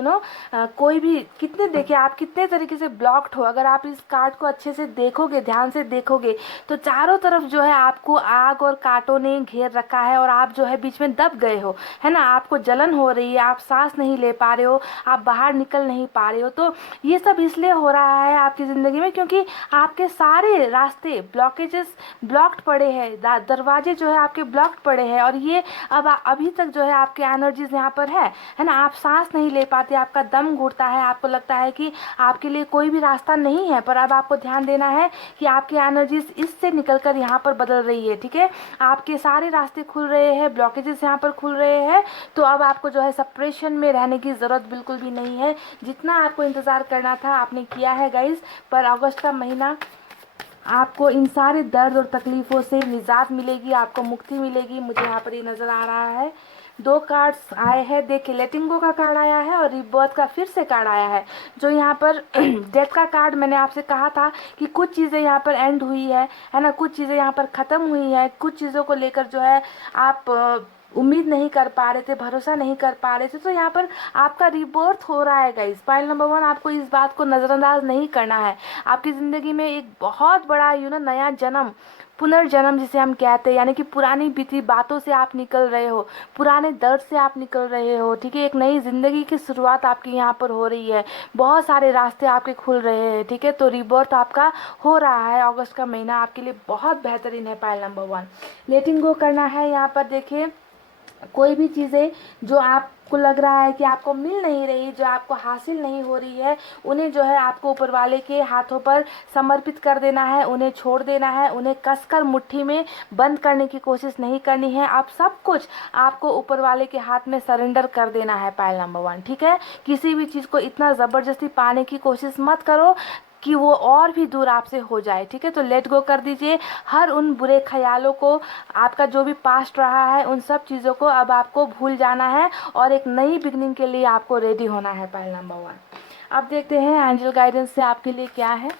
कोई भी कितने देखिए आप कितने तरीके से ब्लॉक्ड हो। अगर आप इस कार्ड को अच्छे से देखोगे, ध्यान से देखोगे, तो चारों तरफ जो है आपको आग और कांटों ने घेर रखा है और आप जो है बीच में दब गए हो, है ना। आपको जलन हो रही है, आप सांस नहीं ले पा रहे हो, आप बाहर निकल नहीं पा रहे हो। तो ये सब इसलिए हो रहा है आपकी ज़िंदगी में क्योंकि आपके सारे रास्ते ब्लॉकेजेस ब्लॉक्ड पड़े हैं, दरवाजे जो है आपके ब्लॉक्ड पड़े हैं। और ये अब अभी तक जो है आपके एनर्जीज यहाँ पर है ना। आप सांस नहीं ले पाते, आपका दम घुटता है, आपको लगता है कि आपके लिए कोई भी रास्ता नहीं है। पर अब आपको ध्यान देना है कि आपकी एनर्जीज इससे निकल कर यहाँ पर बदल रही है, ठीक है। आपके सारे रास्ते खुल रहे हैं, ब्लॉकेजेस यहाँ पर खुल रहे हैं। तो अब आपको जो है सप्रेशन में रहने की ज़रूरत बिल्कुल भी नहीं है। जितना आपको इंतज़ार करना था आपने किया है गाइस। पर अगस्त का महीना आपको इन सारे दर्द और तकलीफ़ों से निजात मिलेगी, आपको मुक्ति मिलेगी। मुझे यहाँ पर ये नज़र आ रहा है। 2 कार्ड्स आए हैं, देखिए लेटिंग गो का कार्ड आया है और रिबर्थ का फिर से कार्ड आया है। जो यहाँ पर डेथ का कार्ड, मैंने आपसे कहा था कि कुछ चीज़ें यहाँ पर एंड हुई है ना, कुछ चीज़ें यहाँ पर ख़त्म हुई है, कुछ चीज़ों को लेकर जो है आप उम्मीद नहीं कर पा रहे थे, भरोसा नहीं कर पा रहे थे। तो यहाँ पर आपका रिबर्थ हो रहा है गाइस। पॉइंट नंबर 1, आपको इस बात को नज़रअंदाज नहीं करना है। आपकी ज़िंदगी में एक बहुत बड़ा नया जन्म, पुनर्जन्म जिसे हम कहते हैं, यानी कि पुरानी बीती बातों से आप निकल रहे हो, पुराने दर्द से आप निकल रहे हो, ठीक है। एक नई ज़िंदगी की शुरुआत आपकी यहाँ पर हो रही है, बहुत सारे रास्ते आपके खुल रहे हैं, ठीक है। तो रिबर्थ आपका हो रहा है। अगस्त का महीना आपके लिए बहुत बेहतरीन है। पॉइंट नंबर 1, लेटिंग गो करना है। यहाँ पर देखिए कोई भी चीज़ें जो आपको लग रहा है कि आपको मिल नहीं रही, जो आपको हासिल नहीं हो रही है, उन्हें जो है आपको ऊपर वाले के हाथों पर समर्पित कर देना है, उन्हें छोड़ देना है, उन्हें कसकर मुट्ठी में बंद करने की कोशिश नहीं करनी है। आप सब कुछ आपको ऊपर वाले के हाथ में सरेंडर कर देना है। पायल नंबर 1, ठीक है। किसी भी चीज़ को इतना ज़बरदस्ती पाने की कोशिश मत करो कि वो और भी दूर आपसे हो जाए, ठीक है। तो लेट गो कर दीजिए हर उन बुरे ख्यालों को, आपका जो भी पास्ट रहा है उन सब चीज़ों को अब आपको भूल जाना है और एक नई बिगनिंग के लिए आपको रेडी होना है। पॉइंट नंबर 1, अब देखते हैं एंजल गाइडेंस से आपके लिए क्या है।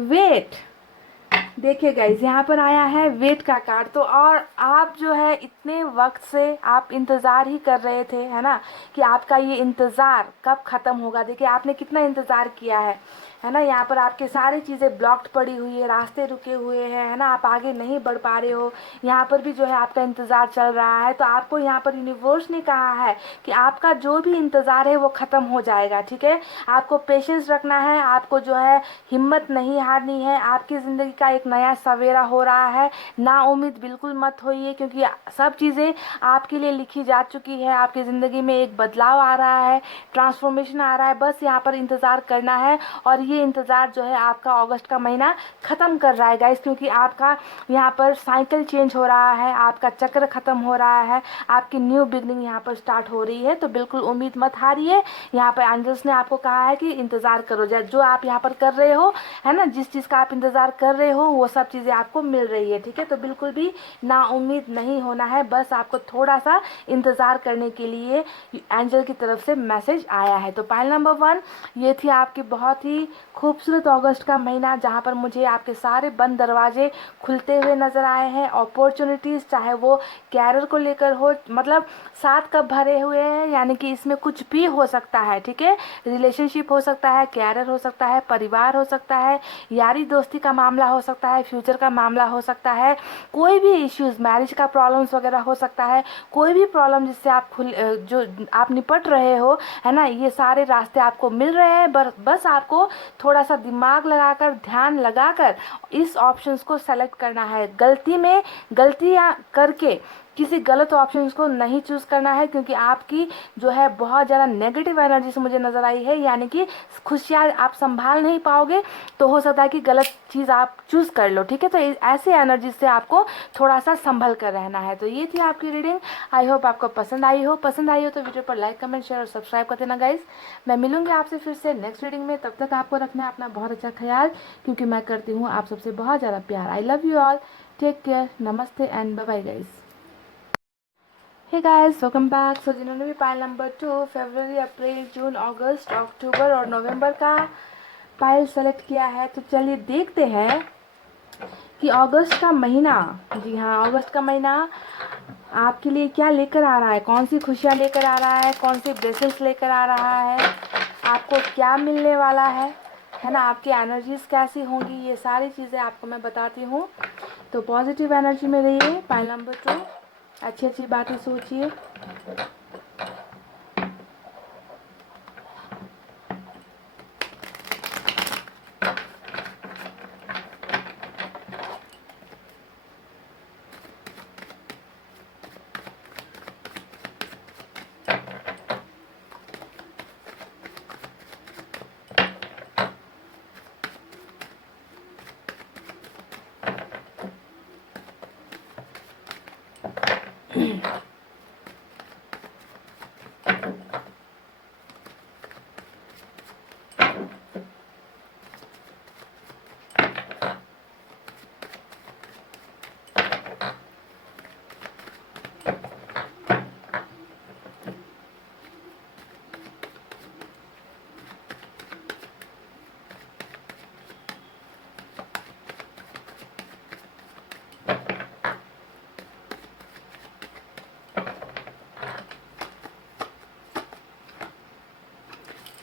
वेट, देखिए गाइज यहाँ पर आया है वेट का कार्ड। तो और आप जो है इतने वक्त से आप इंतज़ार ही कर रहे थे, है ना, कि आपका ये इंतज़ार कब ख़त्म होगा। देखिए आपने कितना इंतज़ार किया है ना। यहाँ पर आपके सारी चीज़ें ब्लॉक्ड पड़ी हुई है, रास्ते रुके हुए हैं, है ना, आप आगे नहीं बढ़ पा रहे हो। यहाँ पर भी जो है आपका इंतज़ार चल रहा है। तो आपको यहाँ पर यूनिवर्स ने कहा है कि आपका जो भी इंतज़ार है वो ख़त्म हो जाएगा, ठीक है। आपको पेशेंस रखना है, आपको जो है हिम्मत नहीं हारनी है। आपकी ज़िंदगी का एक नया सवेरा हो रहा है। ना उम्मीद बिल्कुल मत होइए, क्योंकि सब चीज़ें आपके लिए लिखी जा चुकी है। आपकी ज़िंदगी में एक बदलाव आ रहा है, ट्रांसफॉर्मेशन आ रहा है। बस यहाँ पर इंतज़ार करना है और ये इंतज़ार जो है आपका अगस्त का महीना ख़त्म कर रहा है गाइस, क्योंकि आपका यहाँ पर साइकिल चेंज हो रहा है, आपका चक्र ख़त्म हो रहा है, आपकी न्यू बिगनिंग यहाँ पर स्टार्ट हो रही है। तो बिल्कुल उम्मीद मत हारिए। यहाँ पर एंजल्स ने आपको कहा है कि इंतज़ार करो, जो आप यहाँ पर कर रहे हो, है ना, जिस चीज़ का आप इंतज़ार कर रहे हो वो सब चीज़ें आपको मिल रही है, ठीक है। तो बिल्कुल भी ना उम्मीद नहीं होना है, बस आपको थोड़ा सा इंतज़ार करने के लिए एंजल की तरफ से मैसेज आया है। तो पाइल नंबर 1, ये थी आपकी बहुत ही खूबसूरत अगस्त का महीना, जहाँ पर मुझे आपके सारे बंद दरवाजे खुलते हुए नज़र आए हैं। अपॉर्चुनिटीज़, चाहे वो कैरियर को लेकर हो, मतलब 7 कप भरे हुए हैं, यानी कि इसमें कुछ भी हो सकता है, ठीक है। रिलेशनशिप हो सकता है, कैरियर हो सकता है, परिवार हो सकता है, यारी दोस्ती का मामला हो सकता है, फ्यूचर का मामला हो सकता है, कोई भी इश्यूज़, मैरिज का प्रॉब्लम्स वगैरह हो सकता है, कोई भी प्रॉब्लम जिससे आप जो आप निपट रहे हो, है ना, ये सारे रास्ते आपको मिल रहे हैं। बस आपको थोड़ा सा दिमाग लगाकर, ध्यान लगाकर इस ऑप्शंस को सेलेक्ट करना है। गलतियाँ करके किसी गलत ऑप्शन को नहीं चूज़ करना है, क्योंकि आपकी जो है बहुत ज़्यादा नेगेटिव एनर्जी से मुझे नज़र आई है, यानी कि खुशियाँ आप संभाल नहीं पाओगे, तो हो सकता है कि गलत चीज़ आप चूज़ कर लो, ठीक है। तो ऐसी एनर्जी से आपको थोड़ा सा संभल कर रहना है। तो ये थी आपकी रीडिंग। आई होप आपको पसंद आई हो। तो वीडियो पर लाइक, कमेंट, शेयर और सब्सक्राइब कर देना गाइज। मैं मिलूंगी आपसे फिर से नेक्स्ट रीडिंग में। तब तक आपको रखना है अपना बहुत अच्छा ख्याल, क्योंकि मैं करती हूँ आप सबसे बहुत ज़्यादा प्यार। I love you all, take care, नमस्ते and bye bye guys. Hey guys, welcome back. So जिन्होंने भी पाइल नंबर 2 फरवरी, अप्रैल, जून, अगस्त, अक्टूबर और नवंबर का पाइल सेलेक्ट किया है, तो चलिए देखते हैं कि अगस्त का महीना, जी हाँ, अगस्त का महीना आपके लिए क्या लेकर आ रहा है, कौन सी खुशियाँ लेकर आ रहा है, कौन सी ब्लेसिंग्स लेकर आ रहा है, आपको क्या मिलने वाला है ना, आपकी एनर्जीज कैसी होंगी, ये सारी चीज़ें आपको मैं बताती हूँ। तो पॉजिटिव एनर्जी में रहिए। पाइल नंबर 2, अच्छी अच्छी बातें सोचिए।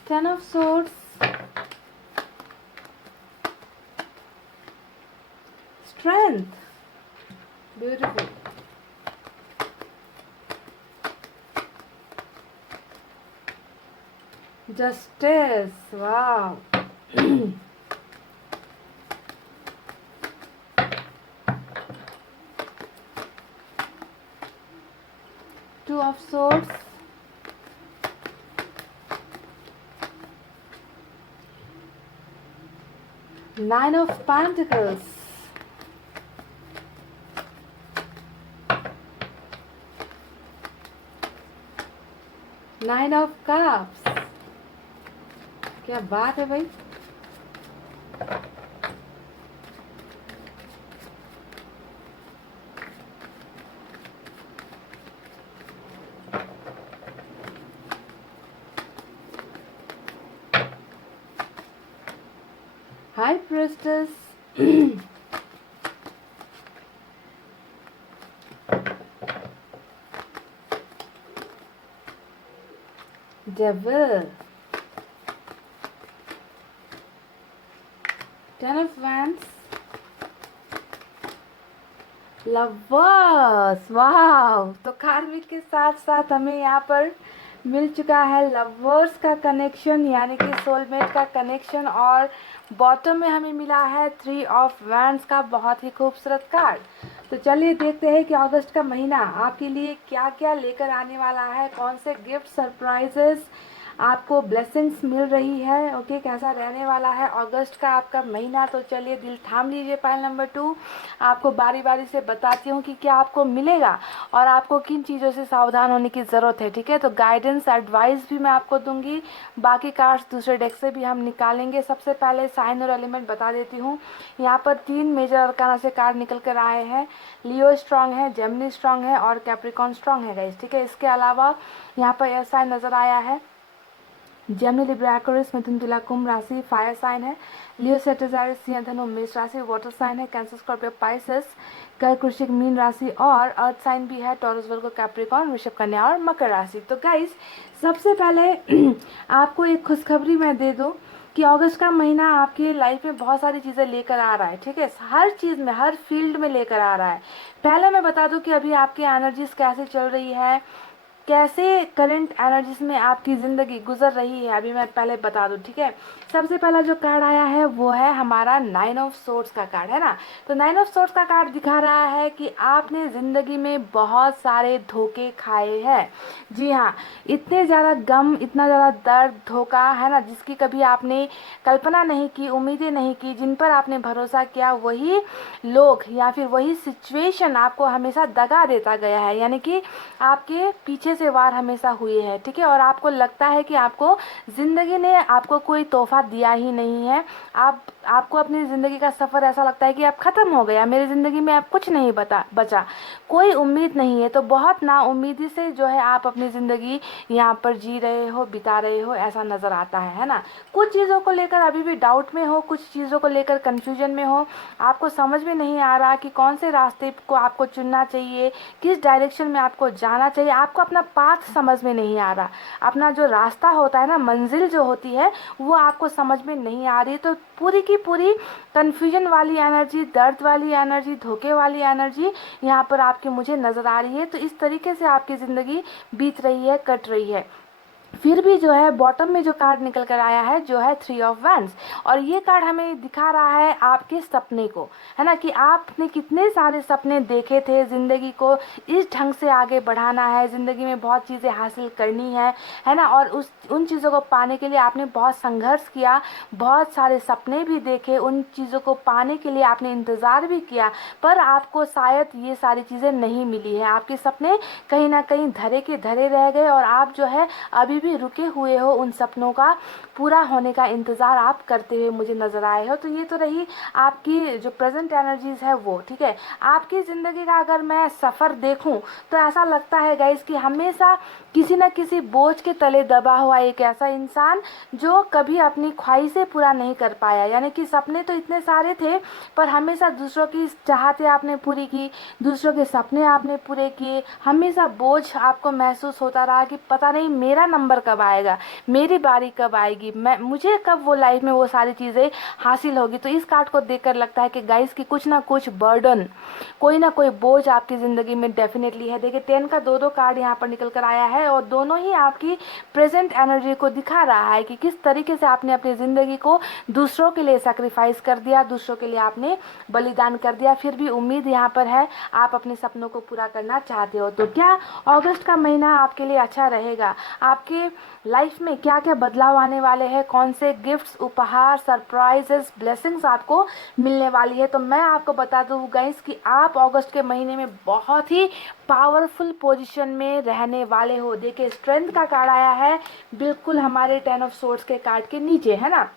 Ten of Swords, Strength, beautiful. Justice, wow. Two of Swords, Nine of Pentacles, Nine of Cups, क्या बात है भाई। High Priestess, Devil, Ten of Wands, lovers, वाह। तो कार्मिक के साथ साथ हमें यहाँ पर मिल चुका है लवर्स का कनेक्शन, यानी कि सोलमेट का कनेक्शन, और बॉटम में हमें मिला है 3 ऑफ वैंड्स का बहुत ही खूबसूरत कार्ड। तो चलिए देखते हैं कि अगस्त का महीना आपके लिए क्या क्या लेकर आने वाला है, कौन से गिफ्ट, सरप्राइजेस, आपको ब्लेसिंग्स मिल रही है। ओके, कैसा रहने वाला है अगस्त का आपका महीना। तो चलिए दिल थाम लीजिए। पाइल नंबर 2 आपको बारी बारी से बताती हूँ कि क्या आपको मिलेगा और आपको किन चीज़ों से सावधान होने की ज़रूरत है, ठीक है। तो गाइडेंस, एडवाइस भी मैं आपको दूंगी। बाकी कार्ड्स दूसरे डेक से भी हम निकालेंगे। सबसे पहले साइन और एलिमेंट बता देती हूँ। यहाँ पर 3 मेजर अरकाना से कार्ड निकल कर आए हैं। लियो स्ट्रांग है, जेमिनी स्ट्रांग है और कैप्रिकॉन स्ट्रांग है गाइस, ठीक है। इसके अलावा यहाँ पर यह साइन नज़र आया है, जेमिनी, लिब्रा, एक्वेरियस, मिथुन, तुला, कुंभ राशि फायर साइन है। लियो, सेजिटेरियस, सिंह, धनु, मेष राशि वाटर साइन है। कैंसर, स्कॉर्पियो, पाइसेस, कर्क, वृश्चिक, मीन राशि और अर्थ साइन भी है, टॉरस, वर्गो, कैप्रिकॉन, वृषभ, कन्या और मकर राशि। तो गाइस सबसे पहले आपको एक खुशखबरी मैं दे दूं कि अगस्त का महीना आपकी लाइफ में बहुत सारी चीज़ें लेकर आ रहा है, ठीक है। हर चीज़ में, हर फील्ड में लेकर आ रहा है। पहले मैं बता दूं कि अभी आपकी एनर्जीज कैसे चल रही है, कैसे करंट एनर्जीज में आपकी ज़िंदगी गुजर रही है, अभी मैं पहले बता दूं, ठीक है। सबसे पहला जो कार्ड आया है वो है हमारा 9 ऑफ सोर्ड्स का कार्ड, है ना। तो 9 ऑफ सोर्ड्स का कार्ड दिखा रहा है कि आपने ज़िंदगी में बहुत सारे धोखे खाए हैं। जी हाँ, इतने ज़्यादा गम, इतना ज़्यादा दर्द, धोखा, है ना, जिसकी कभी आपने कल्पना नहीं की, उम्मीदें नहीं की, जिन पर आपने भरोसा किया, वही लोग या फिर वही सिचुएशन आपको हमेशा दगा देता गया है, यानी कि आपके पीछे से वार हमेशा हुए हैं, ठीक है। और आपको लगता है कि आपको ज़िंदगी ने आपको कोई तोहफा दिया ही नहीं है। आपको अपनी ज़िंदगी का सफ़र ऐसा लगता है कि अब ख़त्म हो गया, मेरी ज़िंदगी में अब कुछ नहीं बचा, कोई उम्मीद नहीं है। तो बहुत नाउम्मीदी से जो है आप अपनी ज़िंदगी यहाँ पर जी रहे हो, बिता रहे हो, ऐसा नज़र आता है ना। कुछ चीज़ों को लेकर अभी भी डाउट में हो, कुछ चीज़ों को लेकर कन्फ्यूजन में हो, आपको समझ में नहीं आ रहा कि कौन से रास्ते को आपको चुनना चाहिए, किस डायरेक्शन में आपको जाना चाहिए। आपको अपना पाथ समझ में नहीं आ रहा, अपना जो रास्ता होता है ना, मंजिल जो होती है, वो आपको समझ में नहीं आ रही। तो पूरी की पूरी कन्फ्यूजन वाली एनर्जी, दर्द वाली एनर्जी, धोखे वाली एनर्जी यहाँ पर आपकी मुझे नज़र आ रही है। तो इस तरीके से आपकी ज़िंदगी बीत रही है, कट रही है। फिर भी जो है बॉटम में जो कार्ड निकल कर आया है जो है 3 ऑफ वैंड्स, और ये कार्ड हमें दिखा रहा है आपके सपने को, है ना, कि आपने कितने सारे सपने देखे थे, ज़िंदगी को इस ढंग से आगे बढ़ाना है, ज़िंदगी में बहुत चीज़ें हासिल करनी है ना। और उन चीज़ों को पाने के लिए आपने बहुत संघर्ष किया, बहुत सारे सपने भी देखे, उन चीज़ों को पाने के लिए आपने इंतज़ार भी किया, पर आपको शायद ये सारी चीज़ें नहीं मिली है। आपके सपने कहीं ना कहीं धरे के धरे रह गए, और आप जो है अभी भी रुके हुए हो, उन सपनों का पूरा होने का इंतज़ार आप करते हुए मुझे नज़र आए हो। तो ये तो रही आपकी जो प्रेजेंट एनर्जीज है वो, ठीक है। आपकी ज़िंदगी का अगर मैं सफ़र देखूं तो ऐसा लगता है गाइस कि हमेशा किसी न किसी बोझ के तले दबा हुआ एक ऐसा इंसान जो कभी अपनी ख्वाहिशें पूरा नहीं कर पाया, यानी कि सपने तो इतने सारे थे, पर हमेशा दूसरों की चाहते आपने पूरी की, दूसरों के सपने आपने पूरे किए, हमेशा बोझ आपको महसूस होता रहा कि पता नहीं मेरा नंबर कब आएगा, मेरी बारी कब आएगी, मुझे कब वो लाइफ में वो सारी चीज़ें हासिल होगी। तो इस कार्ड को देखकर लगता है कि गाइस की कुछ ना कुछ बर्डन, कोई ना कोई बोझ आपकी ज़िंदगी में डेफिनेटली है। देखिए 10 का दो कार्ड यहाँ पर निकल कर आया है, और दोनों ही आपकी प्रेजेंट एनर्जी को दिखा रहा है कि किस तरीके से आपने अपनी ज़िंदगी को दूसरों के लिए सेक्रीफाइस कर दिया, दूसरों के लिए आपने बलिदान कर दिया। फिर भी उम्मीद यहाँ पर है, आप अपने सपनों को पूरा करना चाहते हो। तो क्या अगस्त का महीना आपके लिए अच्छा रहेगा? आपके लाइफ में क्या क्या बदलाव आने वाले हैं? कौन से गिफ्ट्स, उपहार, सरप्राइजेस, ब्लेसिंग्स आपको मिलने वाली है? तो मैं आपको बता दूं गाइस कि आप अगस्त के महीने में बहुत ही पावरफुल पोजीशन में रहने वाले हो। देखिए स्ट्रेंथ का कार्ड आया है बिल्कुल हमारे 10 ऑफ सोर्ड्स के कार्ड के नीचे, है ना।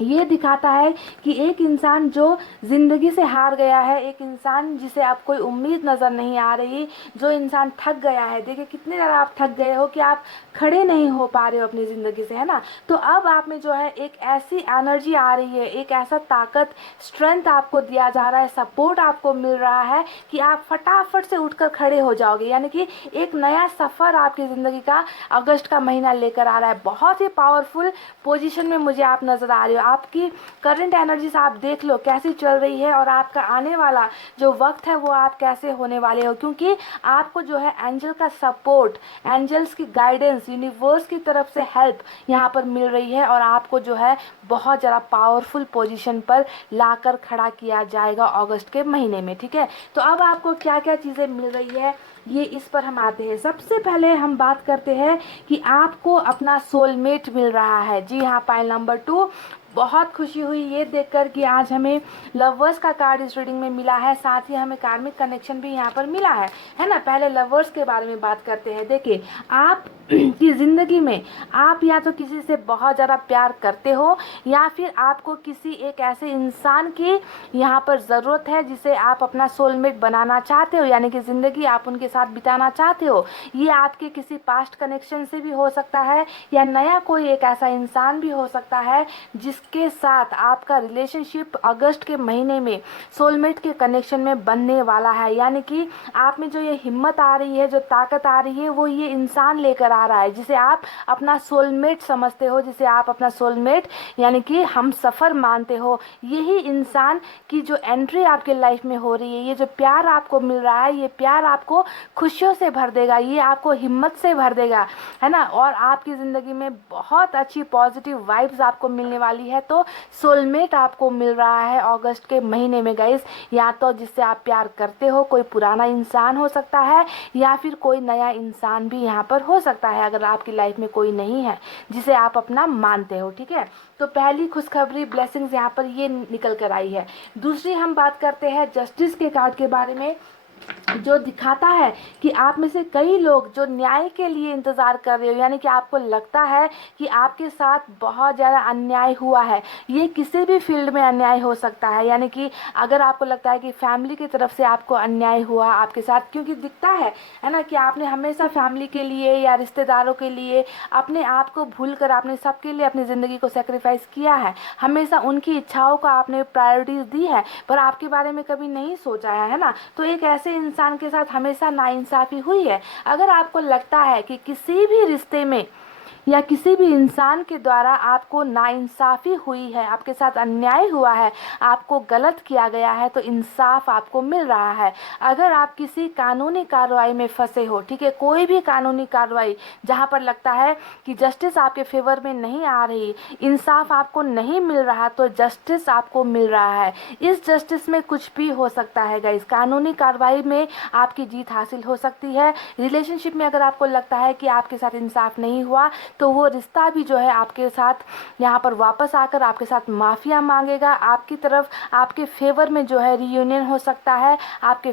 ये दिखाता है कि एक इंसान जो ज़िंदगी से हार गया है, एक इंसान जिसे आप कोई उम्मीद नज़र नहीं आ रही, जो इंसान थक गया है। देखिए कितने ज़्यादा आप थक गए हो कि आप खड़े नहीं हो पा रहे हो अपनी ज़िंदगी से, है ना। तो अब आप में जो है एक ऐसी एनर्जी आ रही है, एक ऐसा ताकत, स्ट्रेंथ आपको दिया जा रहा है, सपोर्ट आपको मिल रहा है कि आप फटाफट से उठकर खड़े हो जाओगे। यानी कि एक नया सफ़र आपकी ज़िंदगी का अगस्त का महीना लेकर आ रहा है। बहुत ही पावरफुल पोजीशन में मुझे आप नज़र आ रहे हो। आपकी करंट एनर्जीज आप देख लो कैसी चल रही है, और आपका आने वाला जो वक्त है वो आप कैसे होने वाले हो, क्योंकि आपको जो है एंजल का सपोर्ट, एंजल्स की गाइडेंस, यूनिवर्स की तरफ से हेल्प यहाँ पर मिल रही है, और आपको जो है बहुत ज़्यादा पावरफुल पोजीशन पर लाकर खड़ा किया जाएगा अगस्त के महीने में, ठीक है। तो अब आपको क्या क्या चीज़ें मिल रही है ये इस पर हम आते हैं। सबसे पहले हम बात करते हैं कि आपको अपना सोलमेट मिल रहा है। जी हाँ, पाइल नंबर 2, बहुत खुशी हुई ये देखकर कि आज हमें लवर्स का कार्ड इस रीडिंग में मिला है, साथ ही हमें कार्मिक कनेक्शन भी यहाँ पर मिला है ना। पहले लवर्स के बारे में बात करते हैं। देखिए आप की ज़िंदगी में आप या तो किसी से बहुत ज़्यादा प्यार करते हो, या फिर आपको किसी एक ऐसे इंसान की यहाँ पर ज़रूरत है जिसे आप अपना सोलमेट बनाना चाहते हो, यानी कि ज़िंदगी आप उनके साथ बिताना चाहते हो। ये आपके किसी पास्ट कनेक्शन से भी हो सकता है, या नया कोई एक ऐसा इंसान भी हो सकता है जिसके साथ आपका रिलेशनशिप अगस्त के महीने में सोलमेट के कनेक्शन में बनने वाला है। यानी कि आप में जो ये हिम्मत आ रही है, जो ताकत आ रही है, वो ये इंसान लेकर आ रहा है, जिसे आप अपना सोलमेट समझते हो, जिसे आप अपना सोलमेट यानी कि हम सफ़र मानते हो, यही इंसान की जो एंट्री आपके लाइफ में हो रही है, ये जो प्यार आपको मिल रहा है, ये प्यार आपको खुशियों से भर देगा, ये आपको हिम्मत से भर देगा, है ना। और आपकी ज़िंदगी में बहुत अच्छी पॉजिटिव वाइब्स आपको मिलने वाली है। तो सोलमेट आपको मिल रहा है अगस्त के महीने में गाइस, या तो जिससे आप प्यार करते हो, कोई पुराना इंसान हो सकता है, या फिर कोई नया इंसान भी यहाँ पर हो सकता है, अगर आपकी लाइफ में कोई नहीं है जिसे आप अपना मानते हो, ठीक है। तो पहली खुशखबरी ब्लेसिंग्स यहाँ पर ये निकल कर आई है। दूसरी हम बात करते हैं जस्टिस के कार्ड के बारे में, जो दिखाता है कि आप में से कई लोग जो न्याय के लिए इंतज़ार कर रहे हो, यानी कि आपको लगता है कि आपके साथ बहुत ज़्यादा अन्याय हुआ है। ये किसी भी फील्ड में अन्याय हो सकता है, यानी कि अगर आपको लगता है कि फैमिली की तरफ से आपको अन्याय हुआ आपके साथ, क्योंकि दिखता है ना, कि आपने हमेशा फैमिली के लिए या रिश्तेदारों के लिए अपने आप को भूल कर आपने सबके लिए अपनी ज़िंदगी को सेक्रीफाइस किया है, हमेशा उनकी इच्छाओं को आपने प्रायोरिटीज़ दी है, पर आपके बारे में कभी नहीं सोचा है ना। तो एक ऐसे इंसान के साथ हमेशा नाइंसाफ़ी हुई है। अगर आपको लगता है कि किसी भी रिश्ते में या किसी भी इंसान के द्वारा आपको नाइंसाफ़ी हुई है, आपके साथ अन्याय हुआ है, आपको गलत किया गया है, तो इंसाफ आपको मिल रहा है। अगर आप किसी कानूनी कार्रवाई में फंसे हो, ठीक है, कोई भी कानूनी कार्रवाई जहां पर लगता है कि जस्टिस आपके फेवर में नहीं आ रही, इंसाफ आपको नहीं मिल रहा, तो जस्टिस आपको मिल रहा है। इस जस्टिस में कुछ भी हो सकता है गाइस, कानूनी कार्रवाई में आपकी जीत हासिल हो सकती है। रिलेशनशिप में अगर आपको लगता है कि आपके साथ इंसाफ नहीं हुआ, तो वो रिश्ता भी जो है आपके साथ यहाँ पर वापस आकर आपके साथ माफिया मांगेगा, आपकी तरफ आपके फेवर में जो है रियूनियन हो सकता है, आपके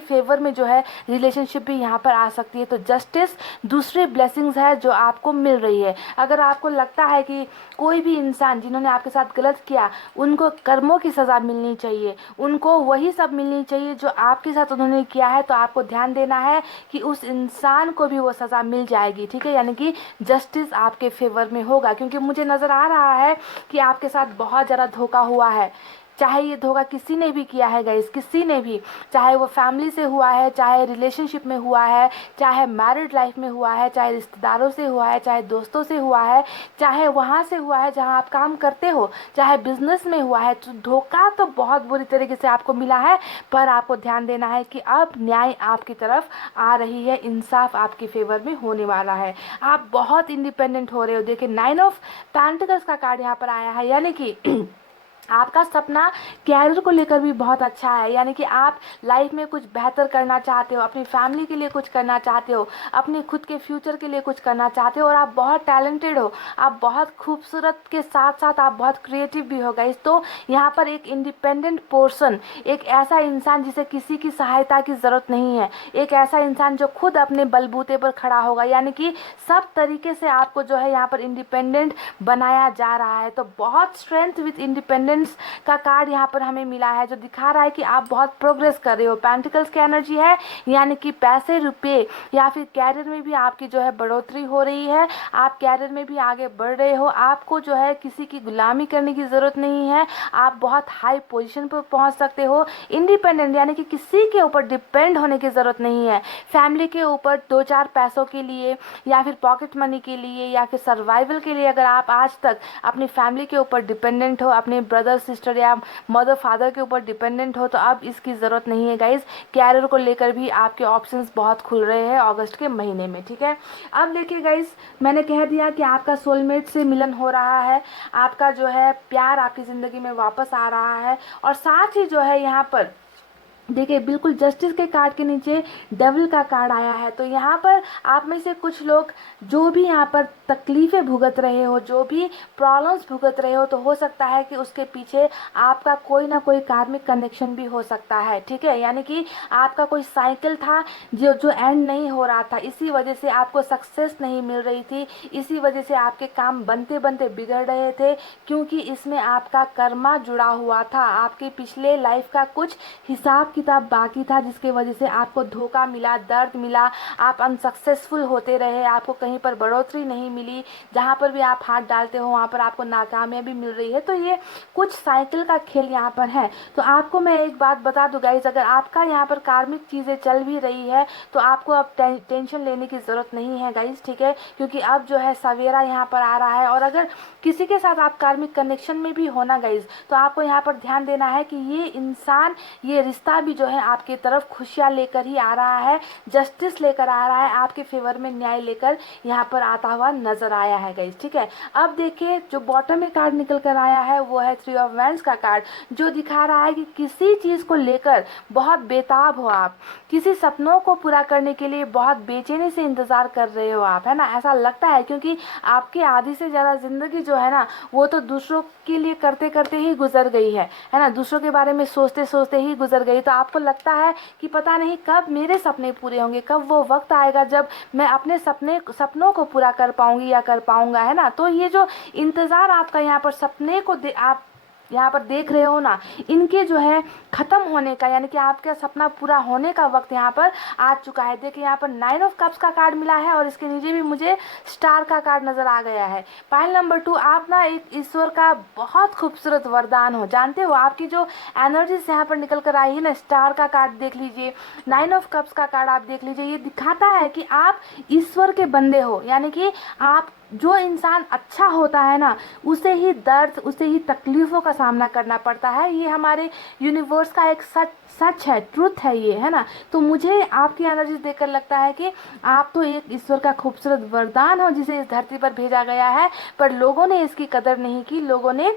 फेवर में जो है रिलेशनशिप भी यहाँ पर आ सकती है। तो जस्टिस दूसरी ब्लेसिंग्स है जो आपको मिल रही है। अगर आपको लगता है कि कोई भी इंसान जिन्होंने आपके साथ गलत किया, उनको कर्मों की सज़ा मिलनी चाहिए, उनको वही सब मिलनी चाहिए जो आपके साथ उन्होंने किया है, तो आपको ध्यान देना है कि उस इंसान को भी वो सज़ा मिल जाएगी, ठीक है। यानी कि जस्टिस आपके फेवर में होगा, क्योंकि मुझे नज़र आ रहा है कि आपके साथ बहुत ज़्यादा धोखा हुआ है। चाहे ये धोखा किसी ने भी किया है गाइस, किसी ने भी, चाहे वो फैमिली से हुआ है, चाहे रिलेशनशिप में हुआ है, चाहे मैरिड लाइफ में हुआ है, चाहे रिश्तेदारों से हुआ है, चाहे दोस्तों से हुआ है, चाहे वहाँ से हुआ है जहाँ आप काम करते हो, चाहे बिजनेस में हुआ है, तो धोखा तो बहुत बुरी तरीके से आपको मिला है। पर आपको ध्यान देना है कि अब न्याय आपकी तरफ आ रही है, इंसाफ आपके फेवर में होने वाला है, आप बहुत इंडिपेंडेंट हो रहे हो। देखिए 9 ऑफ पेंटिकल्स का कार्ड यहाँ पर आया है, यानी कि आपका सपना कैरियर को लेकर भी बहुत अच्छा है, यानी कि आप लाइफ में कुछ बेहतर करना चाहते हो, अपनी फैमिली के लिए कुछ करना चाहते हो, अपने खुद के फ्यूचर के लिए कुछ करना चाहते हो, और आप बहुत टैलेंटेड हो, आप बहुत खूबसूरत के साथ साथ आप बहुत क्रिएटिव भी हो गाइस। तो यहाँ पर एक इंडिपेंडेंट पर्सन, एक ऐसा इंसान जिसे किसी की सहायता की ज़रूरत नहीं है, एक ऐसा इंसान जो खुद अपने बलबूते पर खड़ा होगा, यानी कि सब तरीके से आपको जो है यहाँ पर इंडिपेंडेंट बनाया जा रहा है। तो बहुत स्ट्रेंथ विथ इंडिपेंडेंस का कार्ड यहाँ पर हमें मिला है, जो दिखा रहा है कि आप बहुत प्रोग्रेस कर रहे हो। पेंटिकल्स की एनर्जी है, यानी कि पैसे रुपए या फिर कैरियर में भी आपकी जो है बढ़ोतरी हो रही है, आप कैरियर में भी आगे बढ़ रहे हो, आपको जो है किसी की गुलामी करने की ज़रूरत नहीं है, आप बहुत हाई पोजीशन पर पहुंच सकते हो। इंडिपेंडेंट यानी कि किसी के ऊपर डिपेंड होने की ज़रूरत नहीं है, फैमिली के ऊपर दो चार पैसों के लिए या फिर पॉकेट मनी के लिए या फिर सर्वाइवल के लिए अगर आप आज तक अपनी फैमिली के ऊपर डिपेंडेंट हो, अपने ब्रदर सिस्टर या मदर फादर के ऊपर डिपेंडेंट हो, तो अब इसकी ज़रूरत नहीं है गाइज। कैरियर को लेकर भी आपके ऑप्शंस बहुत खुल रहे हैं अगस्त के महीने में, ठीक है। अब देखिए गाइज, मैंने कह दिया कि आपका सोलमेट से मिलन हो रहा है, आपका जो है प्यार आपकी ज़िंदगी में वापस आ रहा है, और साथ ही जो है यहाँ पर देखिए बिल्कुल जस्टिस के कार्ड के नीचे डेविल का कार्ड आया है। तो यहाँ पर आप में से कुछ लोग जो भी यहाँ पर तकलीफ़ें भुगत रहे हो, जो भी प्रॉब्लम्स भुगत रहे हो, तो हो सकता है कि उसके पीछे आपका कोई ना कोई कार्मिक कनेक्शन भी हो सकता है, ठीक है। यानी कि आपका कोई साइकिल था जो जो एंड नहीं हो रहा था, इसी वजह से आपको सक्सेस नहीं मिल रही थी, इसी वजह से आपके काम बनते बनते बिगड़ रहे थे, क्योंकि इसमें आपका कर्मा जुड़ा हुआ था, आपके पिछले लाइफ का कुछ हिसाब किताब बाकी था, जिसके वजह से आपको धोखा मिला, दर्द मिला, आप अनसक्सेसफुल होते रहे, आपको कहीं पर बढ़ोतरी नहीं मिली, जहाँ पर भी आप हाथ डालते हो वहाँ पर आपको नाकामयाबी मिल रही है। तो ये कुछ साइकिल का खेल यहाँ पर है। तो आपको मैं एक बात बता दूं गाइज, अगर आपका यहाँ पर कार्मिक चीज़ें चल भी रही है तो आपको अब टेंशन लेने की ज़रूरत नहीं है गाइज, ठीक है, क्योंकि अब जो है सवेरा यहाँ पर आ रहा है। और अगर किसी के साथ आप कार्मिक कनेक्शन में भी होना गाइज, तो आपको यहाँ पर ध्यान देना है कि ये इंसान, ये रिश्ता भी जो है आपकी तरफ खुशियाँ लेकर ही आ रहा है, जस्टिस लेकर आ रहा है, आपके फेवर में न्याय लेकर यहाँ पर आता हुआ नजर आया है गाइज, ठीक है। अब देखिए जो बॉटम में कार्ड निकल कर आया है वो है 3 ऑफ वैंड्स का कार्ड, जो दिखा रहा है कि किसी चीज़ को लेकर बहुत बेताब हो आप, किसी सपनों को पूरा करने के लिए बहुत बेचैनी से इंतज़ार कर रहे हो आप, है ना, ऐसा लगता है, क्योंकि आपकी आधी से ज़्यादा ज़िंदगी जो है ना वो तो दूसरों के लिए करते करते ही गुजर गई है ना, दूसरों के बारे में सोचते सोचते ही गुजर गई। तो आपको लगता है कि पता नहीं कब मेरे सपने पूरे होंगे, कब वो वक्त आएगा जब मैं अपने सपनों को पूरा कर पाऊंगी या कर पाऊंगा, है ना। तो ये जो इंतज़ार आपका यहाँ पर सपने को आप यहाँ पर देख रहे हो ना, इनके जो है ख़त्म होने का, यानी कि आपका सपना पूरा होने का वक्त यहाँ पर आ चुका है। देखिए यहाँ पर 9 ऑफ कप्स का कार्ड मिला है और इसके नीचे भी मुझे स्टार का कार्ड नज़र आ गया है। पाइल नंबर 2, आप ना एक ईश्वर का बहुत खूबसूरत वरदान हो, जानते हो आपकी जो एनर्जीज यहाँ पर निकल कर आई है ना, स्टार का कार्ड देख लीजिए, 9 ऑफ कप्स का कार्ड आप देख लीजिए, ये दिखाता है कि आप ईश्वर के बंदे हो, यानी कि आप, जो इंसान अच्छा होता है ना उसे ही दर्द, उसे ही तकलीफ़ों का सामना करना पड़ता है। ये हमारे यूनिवर्स का एक सच है, ट्रुथ है ये, है ना। तो मुझे आपकी एनर्जी देखकर लगता है कि आप तो एक ईश्वर का खूबसूरत वरदान हो जिसे इस धरती पर भेजा गया है, पर लोगों ने इसकी कदर नहीं की, लोगों ने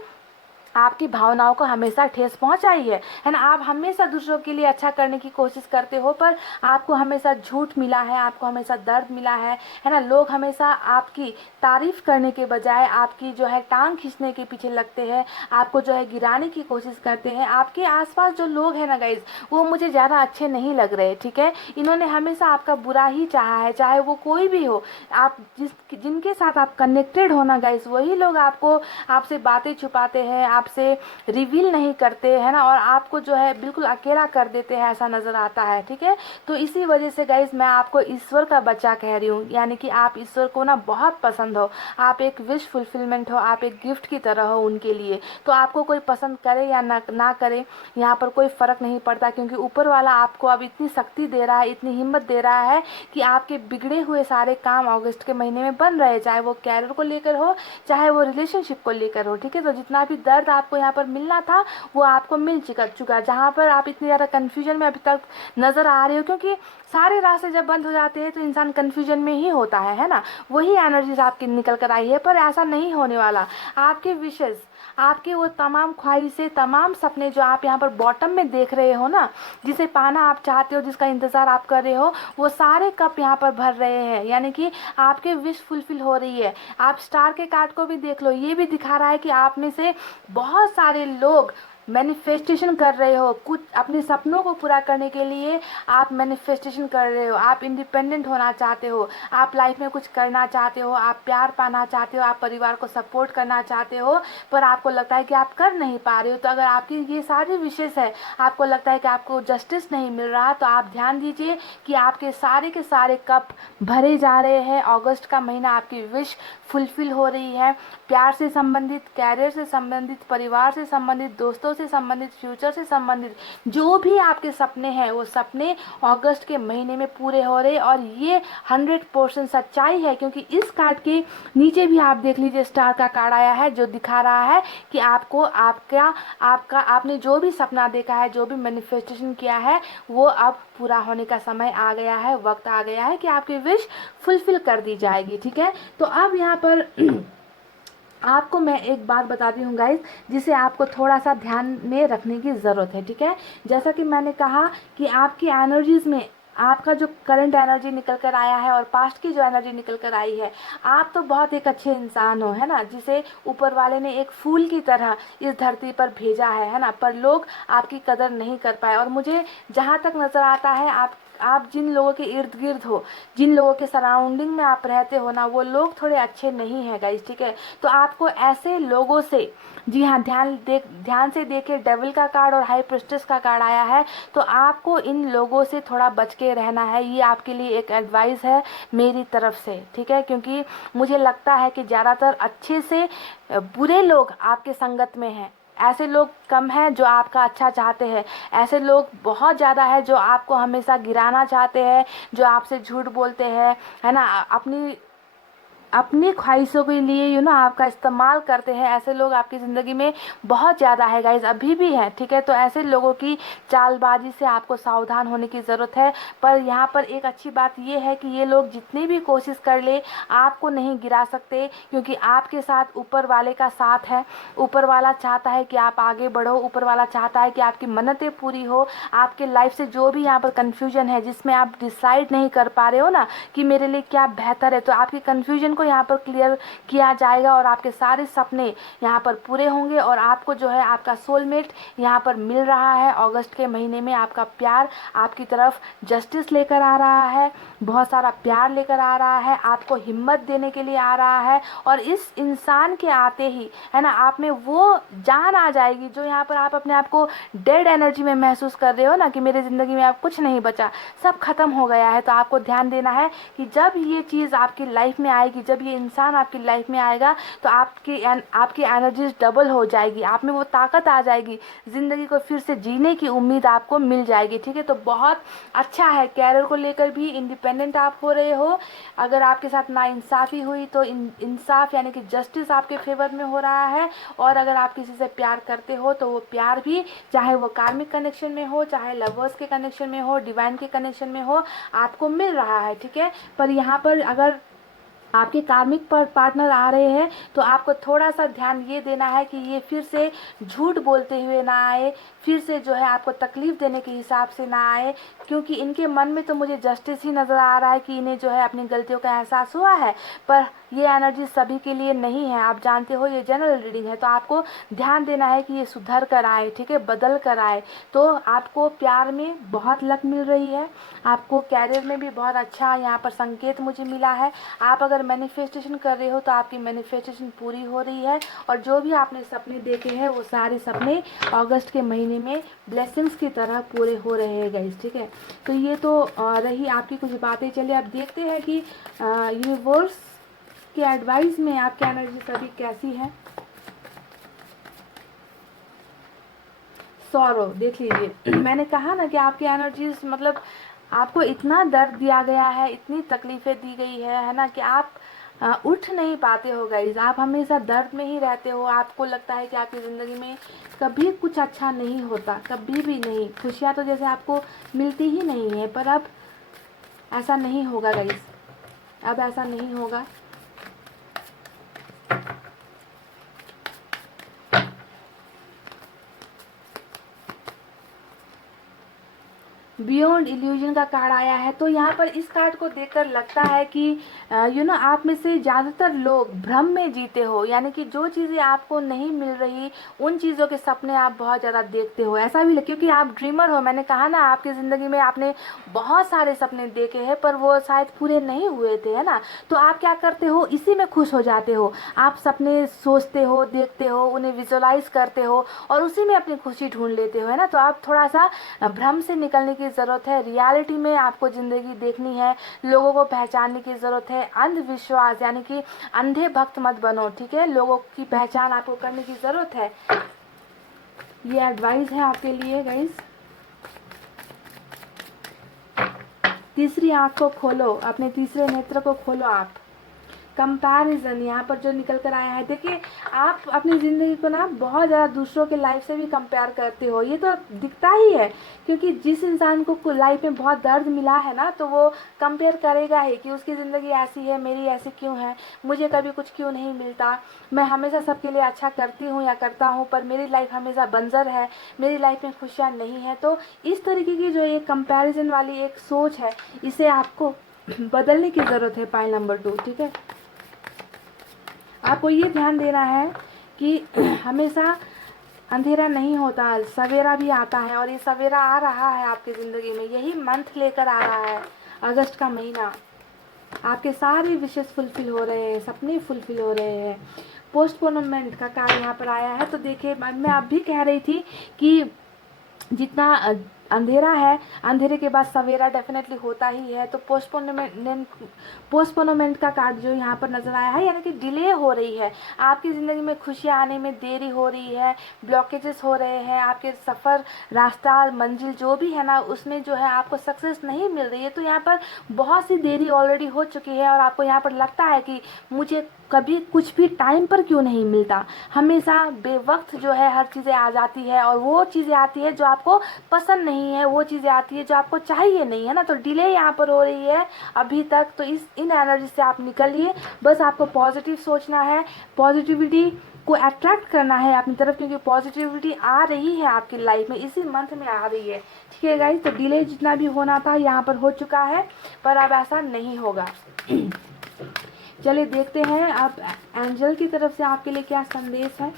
आपकी भावनाओं को हमेशा ठेस पहुंचाई है ना। आप हमेशा दूसरों के लिए अच्छा करने की कोशिश करते हो, पर आपको हमेशा झूठ मिला है, आपको हमेशा दर्द मिला है ना। लोग हमेशा आपकी तारीफ करने के बजाय आपकी जो है टांग खींचने के पीछे लगते हैं, आपको जो है गिराने की कोशिश करते हैं। आपके आसपास जो लोग हैं ना गाइज, वो मुझे ज़्यादा अच्छे नहीं लग रहे, ठीक है। इन्होंने हमेशा आपका बुरा ही चाहा है, चाहे वो कोई भी हो। आप जिनके साथ आप कनेक्टेड हो ना गाइज, वही लोग आपसे बातें छुपाते हैं, आपसे रिवील नहीं करते हैं ना, और आपको जो है बिल्कुल अकेला कर देते हैं, ऐसा नज़र आता है, ठीक है। तो इसी वजह से गाइज मैं आपको ईश्वर का बच्चा कह रही हूँ, यानी कि आप ईश्वर को ना बहुत पसंद हो, आप एक विश फुलफिलमेंट हो, आप एक गिफ्ट की तरह हो उनके लिए। तो आपको कोई पसंद करे या ना करे, यहाँ पर कोई फ़र्क नहीं पड़ता, क्योंकि ऊपर वाला आपको अब इतनी शक्ति दे रहा है, इतनी हिम्मत दे रहा है कि आपके बिगड़े हुए सारे काम अगस्त के महीने में बन रहे, चाहे वो कैरियर को लेकर हो, चाहे वो रिलेशनशिप को लेकर हो, ठीक है। तो जितना भी दर्द आपको यहाँ पर मिलना था वो आपको मिल चुका। जहाँ पर आप इतनी ज़्यादा कन्फ्यूजन में अभी तक नज़र आ रहे हो, क्योंकि सारे रास्ते जब बंद हो जाते हैं तो इंसान कन्फ्यूजन में ही होता है ना। वही एनर्जीज आपकी निकल कर आई है, पर ऐसा नहीं होने वाला। आपके विशेष, आपके वो तमाम ख्वाहिशें, तमाम सपने जो आप यहाँ पर बॉटम में देख रहे हो ना, जिसे पाना आप चाहते हो, जिसका इंतज़ार आप कर रहे हो, वो सारे कप यहाँ पर भर रहे हैं, यानी कि आपके विश फुलफिल हो रही है। आप स्टार के कार्ड को भी देख लो, ये भी दिखा रहा है कि आप में से बहुत सारे लोग मैनिफेस्टेशन कर रहे हो, कुछ अपने सपनों को पूरा करने के लिए आप मैनिफेस्टेशन कर रहे हो, आप इंडिपेंडेंट होना चाहते हो, आप लाइफ में कुछ करना चाहते हो, आप प्यार पाना चाहते हो, आप परिवार को सपोर्ट करना चाहते हो, पर आपको लगता है कि आप कर नहीं पा रहे हो। तो अगर आपकी ये सारी विशेष है, आपको लगता है कि आपको जस्टिस नहीं मिल रहा, तो आप ध्यान दीजिए कि आपके सारे के सारे कप भरे जा रहे हैं। अगस्त का महीना आपकी विश फुलफिल हो रही है, प्यार से संबंधित, कैरियर से संबंधित, परिवार से संबंधित, दोस्तों से संबंधित, फ्यूचर से संबंधित जो भी आपके सपने हैं वो सपने अगस्त के महीने में पूरे हो रहे। और ये 100% सच्चाई है, क्योंकि इस कार्ड के नीचे भी आप देख लीजिए स्टार का कार्ड आया है, जो दिखा रहा है कि आपको आपका आपने जो भी सपना देखा है, जो भी मैनिफेस्टेशन किया है, वो अब पूरा होने का समय आ गया है, वक्त आ गया है कि आपकी विश फुलफिल कर दी जाएगी, ठीक है। तो अब यहाँ पर आपको मैं एक बात बताती हूँ गाइज, जिसे आपको थोड़ा सा ध्यान में रखने की ज़रूरत है, ठीक है। जैसा कि मैंने कहा कि आपकी एनर्जीज़ में आपका जो करंट एनर्जी निकल कर आया है और पास्ट की जो एनर्जी निकल कर आई है, आप तो बहुत एक अच्छे इंसान हो, है ना, जिसे ऊपर वाले ने एक फूल की तरह इस धरती पर भेजा है ना, पर लोग आपकी कदर नहीं कर पाए। और मुझे जहाँ तक नज़र आता है आप जिन लोगों के इर्द गिर्द हो, जिन लोगों के सराउंडिंग में आप रहते हो ना, वो लोग थोड़े अच्छे नहीं हैं गाइस, ठीक है। तो आपको ऐसे लोगों से, जी हाँ, ध्यान से देखिए, डेविल का कार्ड और हाई प्रिस्टेस का कार्ड आया है, तो आपको इन लोगों से थोड़ा बच के रहना है। ये आपके लिए एक एडवाइस है मेरी तरफ से, ठीक है, क्योंकि मुझे लगता है कि ज़्यादातर अच्छे से बुरे लोग आपके संगत में हैं। ऐसे लोग कम हैं जो आपका अच्छा चाहते हैं, ऐसे लोग बहुत ज़्यादा है जो आपको हमेशा गिराना चाहते हैं, जो आपसे झूठ बोलते हैं, है ना, अपनी ख्वाहिशों के लिए आपका इस्तेमाल करते हैं। ऐसे लोग आपकी ज़िंदगी में बहुत ज़्यादा है गाइज, अभी भी हैं, ठीक है। तो ऐसे लोगों की चालबाजी से आपको सावधान होने की ज़रूरत है। पर यहाँ पर एक अच्छी बात ये है कि ये लोग जितनी भी कोशिश कर ले, आपको नहीं गिरा सकते, क्योंकि आपके साथ ऊपर वाले का साथ है। ऊपर वाला चाहता है कि आप आगे बढ़ो, ऊपर वाला चाहता है कि आपकी मन्नतें पूरी हो। आपके लाइफ से जो भी यहाँ पर कन्फ्यूजन है, जिसमें आप डिसाइड नहीं कर पा रहे हो ना कि मेरे लिए क्या बेहतर है, तो आपकी कन्फ्यूजन को यहाँ पर क्लियर किया जाएगा और आपके सारे सपने यहाँ पर पूरे होंगे। और आपको जो है आपका सोलमेट यहाँ पर मिल रहा है। अगस्त के महीने में आपका प्यार आपकी तरफ जस्टिस लेकर आ रहा है, बहुत सारा प्यार लेकर आ रहा है, आपको हिम्मत देने के लिए आ रहा है। और इस इंसान के आते ही, है ना, आप में वो जान आ जाएगी जो यहाँ पर आप अपने आप को डेड एनर्जी में महसूस कर रहे हो ना, कि मेरे ज़िंदगी में अब कुछ नहीं बचा, सब खत्म हो गया है। तो आपको ध्यान देना है कि जब ये चीज़ आपकी लाइफ में आएगी, जब ये इंसान आपकी लाइफ में आएगा, तो आपकी एनर्जीज डबल हो जाएगी, आप में वो ताकत आ जाएगी, ज़िंदगी को फिर से जीने की उम्मीद आपको मिल जाएगी, ठीक है। तो बहुत अच्छा है, कैरियर को लेकर भी इंडिपेंडेंट आप हो रहे हो। अगर आपके साथ नाइंसाफ़ी हुई तो इंसाफ यानी कि जस्टिस आपके फेवर में हो रहा है। और अगर आप किसी से प्यार करते हो तो वो प्यार भी, चाहे वो कार्मिक कनेक्शन में हो, चाहे लवर्स के कनेक्शन में हो, डिवाइन के कनेक्शन में हो, आपको मिल रहा है, ठीक है। पर यहाँ पर अगर आपके कार्मिक पार्टनर आ रहे हैं तो आपको थोड़ा सा ध्यान ये देना है कि ये फिर से झूठ बोलते हुए ना आए, फिर से जो है आपको तकलीफ़ देने के हिसाब से ना आए, क्योंकि इनके मन में तो मुझे जस्टिस ही नज़र आ रहा है कि इन्हें जो है अपनी गलतियों का एहसास हुआ है। पर ये एनर्जी सभी के लिए नहीं है, आप जानते हो, ये जनरल रीडिंग है। तो आपको ध्यान देना है कि ये सुधर कर आए, ठीक है, बदल कर आए। तो आपको प्यार में बहुत लक मिल रही है, आपको कैरियर में भी बहुत अच्छा यहाँ पर संकेत मुझे मिला है। आप अगर मैनिफेस्टेशन कर रहे हो तो आपकी मैनिफेस्टेशन पूरी हो रही है। और जो भी आपने सपने देखे हैं वो सारे सपने अगस्त के महीने में ब्लेसिंग्स की तरह पूरे हो रहे हैं गाइस, ठीक है। तो ये तो रही आपकी कुछ बातें। चलिए अब देखते हैं कि यूनिवर्स के एडवाइस में आपकी एनर्जी सभी कैसी है। सॉरो देख लीजिए, मैंने कहा ना कि आपकी एनर्जीज, मतलब आपको इतना दर्द दिया गया है, इतनी तकलीफ़ें दी गई है ना, कि आप उठ नहीं पाते हो गाइज। आप हमेशा दर्द में ही रहते हो। आपको लगता है कि आपकी ज़िंदगी में कभी कुछ अच्छा नहीं होता, कभी भी नहीं। खुशियाँ तो जैसे आपको मिलती ही नहीं है। पर अब ऐसा नहीं होगा गाइज, अब ऐसा नहीं होगा। बियॉन्ड इल्यूजन का कार्ड आया है। तो यहाँ पर इस कार्ड को देखकर लगता है कि आप में से ज़्यादातर लोग भ्रम में जीते हो, यानी कि जो चीज़ें आपको नहीं मिल रही उन चीज़ों के सपने आप बहुत ज़्यादा देखते हो। ऐसा भी क्योंकि आप ड्रीमर हो, मैंने कहा ना, आपकी ज़िंदगी में आपने बहुत सारे सपने देखे हैं पर वो शायद पूरे नहीं हुए थे, है ना। तो आप क्या करते हो, इसी में खुश हो जाते हो। आप सपने सोचते हो, देखते हो, उन्हें विजुअलाइज करते हो और उसी में अपनी खुशी ढूंढ लेते हो, है ना। तो आप थोड़ा सा भ्रम से निकलने की ज़रूरत है। रियलिटी में आपको ज़िंदगी देखनी है, लोगों को पहचानने की ज़रूरत है। अंधविश्वास यानी कि अंधे भक्त मत बनो, ठीक है। लोगों की पहचान आपको करने की ज़रूरत है। ये एडवाइस है आपके लिए गाइस। तीसरी आंख को खोलो, अपने तीसरे नेत्र को खोलो आप। कंपैरिजन यहाँ पर जो निकल कर आया है, देखिए आप अपनी ज़िंदगी को ना बहुत ज़्यादा दूसरों के लाइफ से भी कंपेयर करते हो। ये तो दिखता ही है, क्योंकि जिस इंसान को लाइफ में बहुत दर्द मिला है ना, तो वो कंपेयर करेगा ही कि उसकी ज़िंदगी ऐसी है, मेरी ऐसी क्यों है, मुझे कभी कुछ क्यों नहीं मिलता, मैं हमेशा सबके लिए अच्छा करती हूँ या करता हूँ पर मेरी लाइफ हमेशा बंजर है, मेरी लाइफ में खुशियाँ नहीं है। तो इस तरीके की जो ये कंपैरिजन वाली एक सोच है, इसे आपको बदलने की ज़रूरत है। पाइल नंबर 2, ठीक है। आपको ये ध्यान देना है कि हमेशा अंधेरा नहीं होता, सवेरा भी आता है, और ये सवेरा आ रहा है आपकी ज़िंदगी में। यही मंथ लेकर आ रहा है, अगस्त का महीना। आपके सारे विशेष फुलफिल हो रहे हैं, सपने फुलफिल हो रहे हैं। पोस्टपोनमेंट का कार्ड यहाँ पर आया है। तो देखिए, मैं अब भी कह रही थी कि जितना अंधेरा है, अंधेरे के बाद सवेरा डेफिनेटली होता ही है। तो पोस्टपोनमेंट का कार्ड जो यहाँ पर नजर आया है, यानी कि डिले हो रही है, आपकी ज़िंदगी में खुशियाँ आने में देरी हो रही है, ब्लॉकेजेस हो रहे हैं, आपके सफ़र, रास्ता, मंजिल जो भी है ना, उसमें जो है आपको सक्सेस नहीं मिल रही है। तो यहाँ पर बहुत सी देरी ऑलरेडी हो चुकी है, और आपको यहाँ पर लगता है कि मुझे कभी कुछ भी टाइम पर क्यों नहीं मिलता, हमेशा बेवक्त जो है हर चीज़ें आ जाती है, और वो चीज़ें आती है जो आपको पसंद नहीं है, वो चीज़ें आती है जो आपको चाहिए नहीं है ना। तो डिले यहाँ पर हो रही है अभी तक। तो इन एनर्जी से आप निकलिए। बस आपको पॉजिटिव सोचना है, पॉजिटिविटी को अट्रैक्ट करना है अपनी तरफ, क्योंकि पॉजिटिविटी आ रही है आपकी लाइफ में, इसी मंथ में आ रही है। ठीक है गाइस, तो डिले जितना भी होना था यहाँ पर हो चुका है, पर अब ऐसा नहीं होगा। चलिए देखते हैं आप एंजल की तरफ से आपके लिए क्या संदेश है।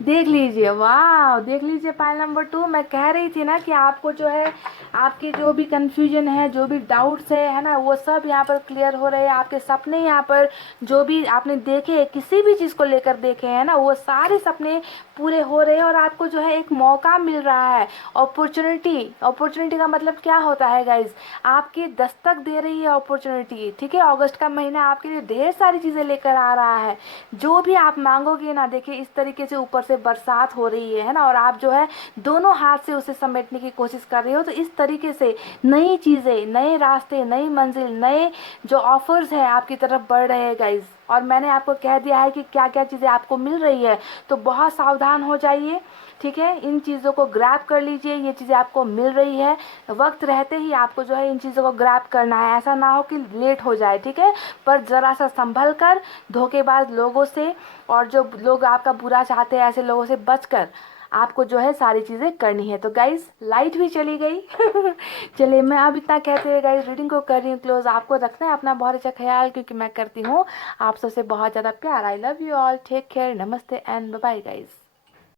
देख लीजिए, वाह, देख लीजिए पाइल नंबर 2। मैं कह रही थी ना कि आपको जो है, आपके जो भी कंफ्यूजन है, जो भी डाउट्स है ना, वो सब यहाँ पर क्लियर हो रहे हैं। आपके सपने यहाँ पर जो भी आपने देखे, किसी भी चीज़ को लेकर देखे हैं ना, वो सारे सपने पूरे हो रहे हैं, और आपको जो है एक मौका मिल रहा है, अपॉर्चुनिटी का मतलब क्या होता है गाइज, आपकी दस्तक दे रही है अपॉर्चुनिटी। ठीक है, अगस्त का महीना आपके लिए ढेर सारी चीज़ें लेकर आ रहा है। जो भी आप मांगोगे ना, देखिए इस तरीके से ऊपर से बरसात हो रही है ना, और आप जो है दोनों हाथ से उसे समेटने की कोशिश कर रहे हो। तो इस तरीके से नई चीज़ें, नए रास्ते, नई मंजिल, नए जो ऑफर्स है आपकी तरफ बढ़ रहे हैं गाइज। और मैंने आपको कह दिया है कि क्या क्या चीज़ें आपको मिल रही है, तो बहुत सावधान हो जाइए। ठीक है, इन चीज़ों को ग्रैब कर लीजिए, ये चीज़ें आपको मिल रही है, वक्त रहते ही आपको जो है इन चीज़ों को ग्रैब करना है, ऐसा ना हो कि लेट हो जाए। ठीक है, पर ज़रा सा संभल कर, धोखेबाज लोगों से और जो लोग आपका बुरा चाहते हैं, ऐसे लोगों से बचकर आपको जो है सारी चीज़ें करनी है। तो गाइज, लाइट भी चली गई। चलिए, मैं अब इतना कहते हुए गाइज रीडिंग को कर रही हूँ क्लोज। आपको रखना है अपना बहुत अच्छा ख्याल, क्योंकि मैं करती हूँ आप सबसे बहुत ज़्यादा प्यार। I love you all, take care, नमस्ते एंड बाय बाय गाइज।